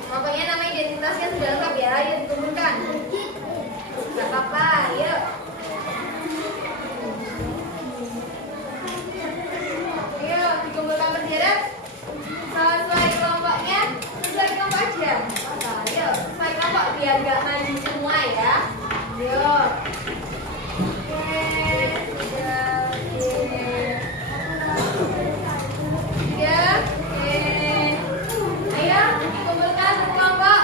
Pokoknya nama identitasnya sudah lengkap ya, yuk dikumpulkan. Gak apa-apa, yuk. Yuk dikumpulkan berjarak sesuai kelompoknya. Sesuai kelompok aja. Ayo, sesuai kelompok biar gak maju semua ya. Yuk. Oke, sudah. Tiga. Oke. Ayo, dikumpulkan berkelompok.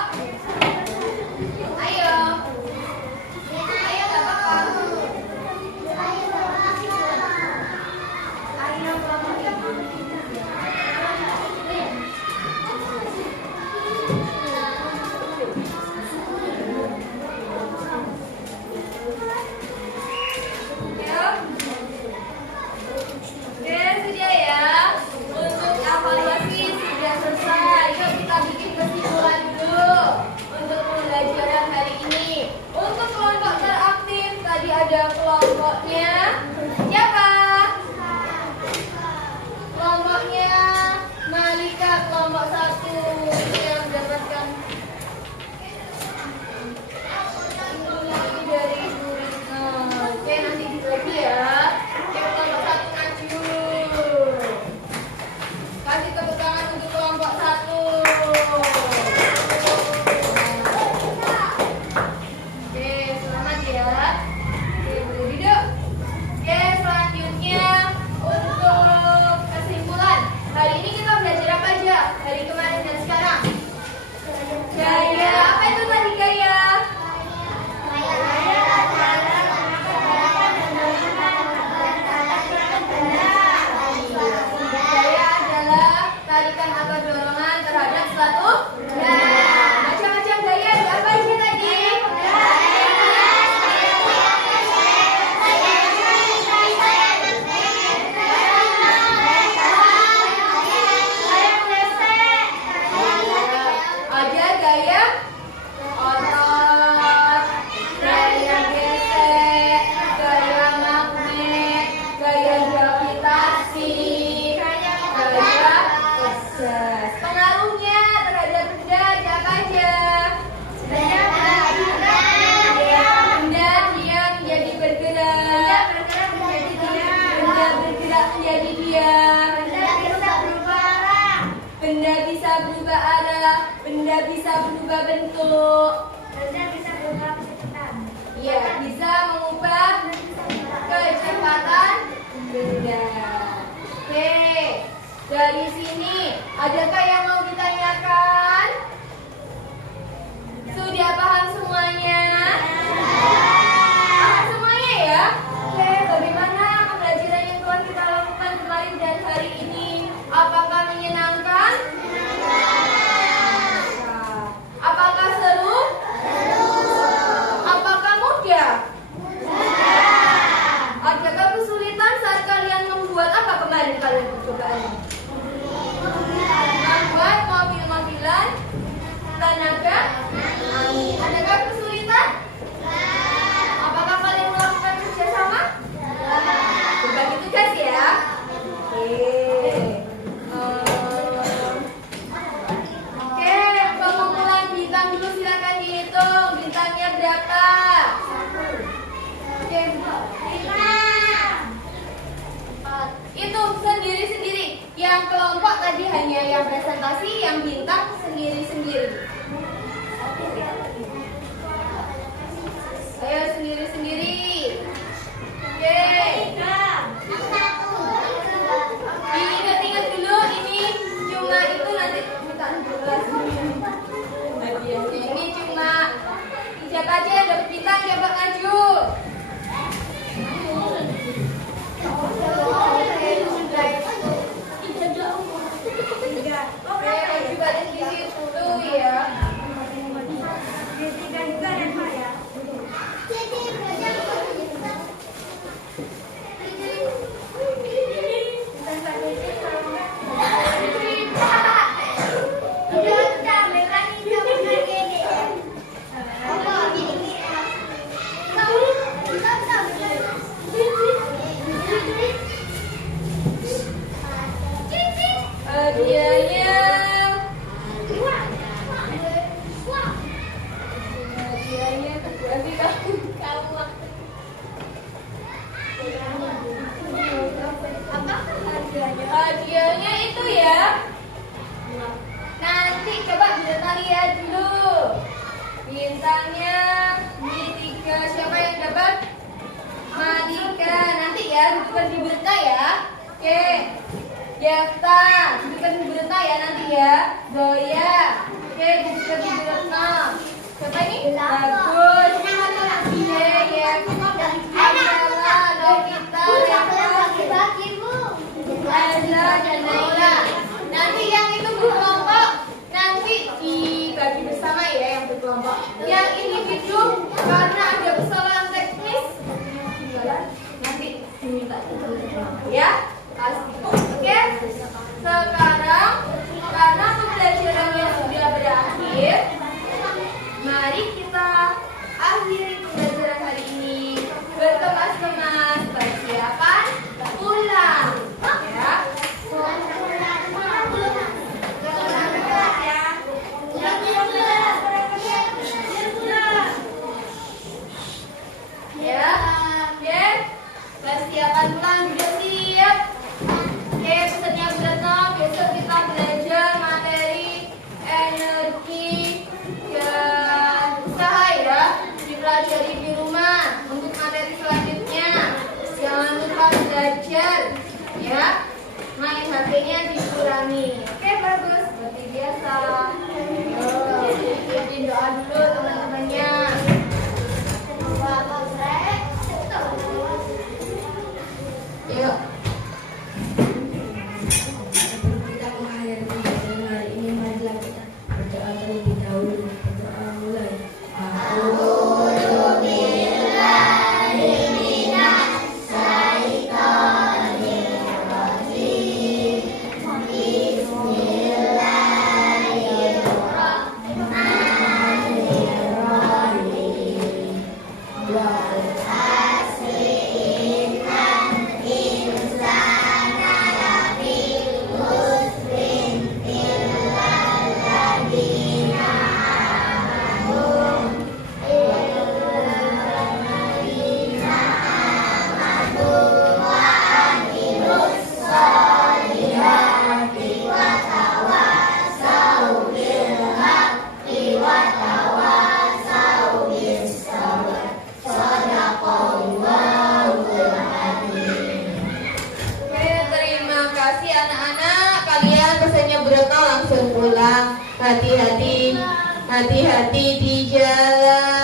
dorongan terhadap suatu macam-macam gaya ada apa aja tadi? Ada gaya otot, gaya gesek, gaya magnet, gaya gravitasi, gaya adjust. Pengaruhnya terhadap benda ada apa aja? Benda diam menjadi bergerak, benda bergerak menjadi diam, benda bisa berubah arah, benda bisa berubah bentuk. Iya, bisa mengubah kecepatan benda. Oke, dari sini adakah yang mau ditanyakan? Sudah paham semuanya? Paham semuanya ya? Oke, bagaimana pembelajaran yang telah kita lakukan kemarin dan hari ini? Apakah menyenangkan? Apakah seru? Apakah mudah? Adakah kesulitan saat kalian membuat apa kemarin kalian percobaan? Membuat mobil-mobilan tenaga angin. Adakah kesulitan? Apakah kalian melakukan kerjasama? Berbagi tugas ya. Oke, pengumpulan bintang dulu silakan dihitung. Bintangnya berapa? Oke, 5. Itu sendiri-sendiri. Yang kelompok tadi hanya yang presentasi, yang bintang sendiri-sendiri. Ayo sendiri-sendiri. Oke. Diingat-ingat dulu ini cuma itu nanti minta jelas. Ini cuma siapa aja yang dapat bintang coba maju. Oke, maju balik di situ ya. Hadiahnya itu ya. Nanti coba kita lihat dulu. Bintangnya di 3. Siapa yang dapat? Malika. Nanti ya, bukan di berita ya. Oke. Jefta, bukan di berita ya nanti ya. Zoya. Oke, bukan di berita. Siapa ini? Bagus. Iya. Angela, Lovita, Azra dan Naila. Nanti yang itu berkelompok nanti dibagi bersama ya yang berkelompok. Yang individu karena ada kesalahan teknis nanti diminta ya pasti. Oke. Sekarang karena pembelajarannya sudah berakhir, mari kita akhiri pembelajaran hari ini. Berkemas-kemas persiapan pulang ya. anak-anak, kalian pesannya Broto langsung pulang. Hati-hati di jalan.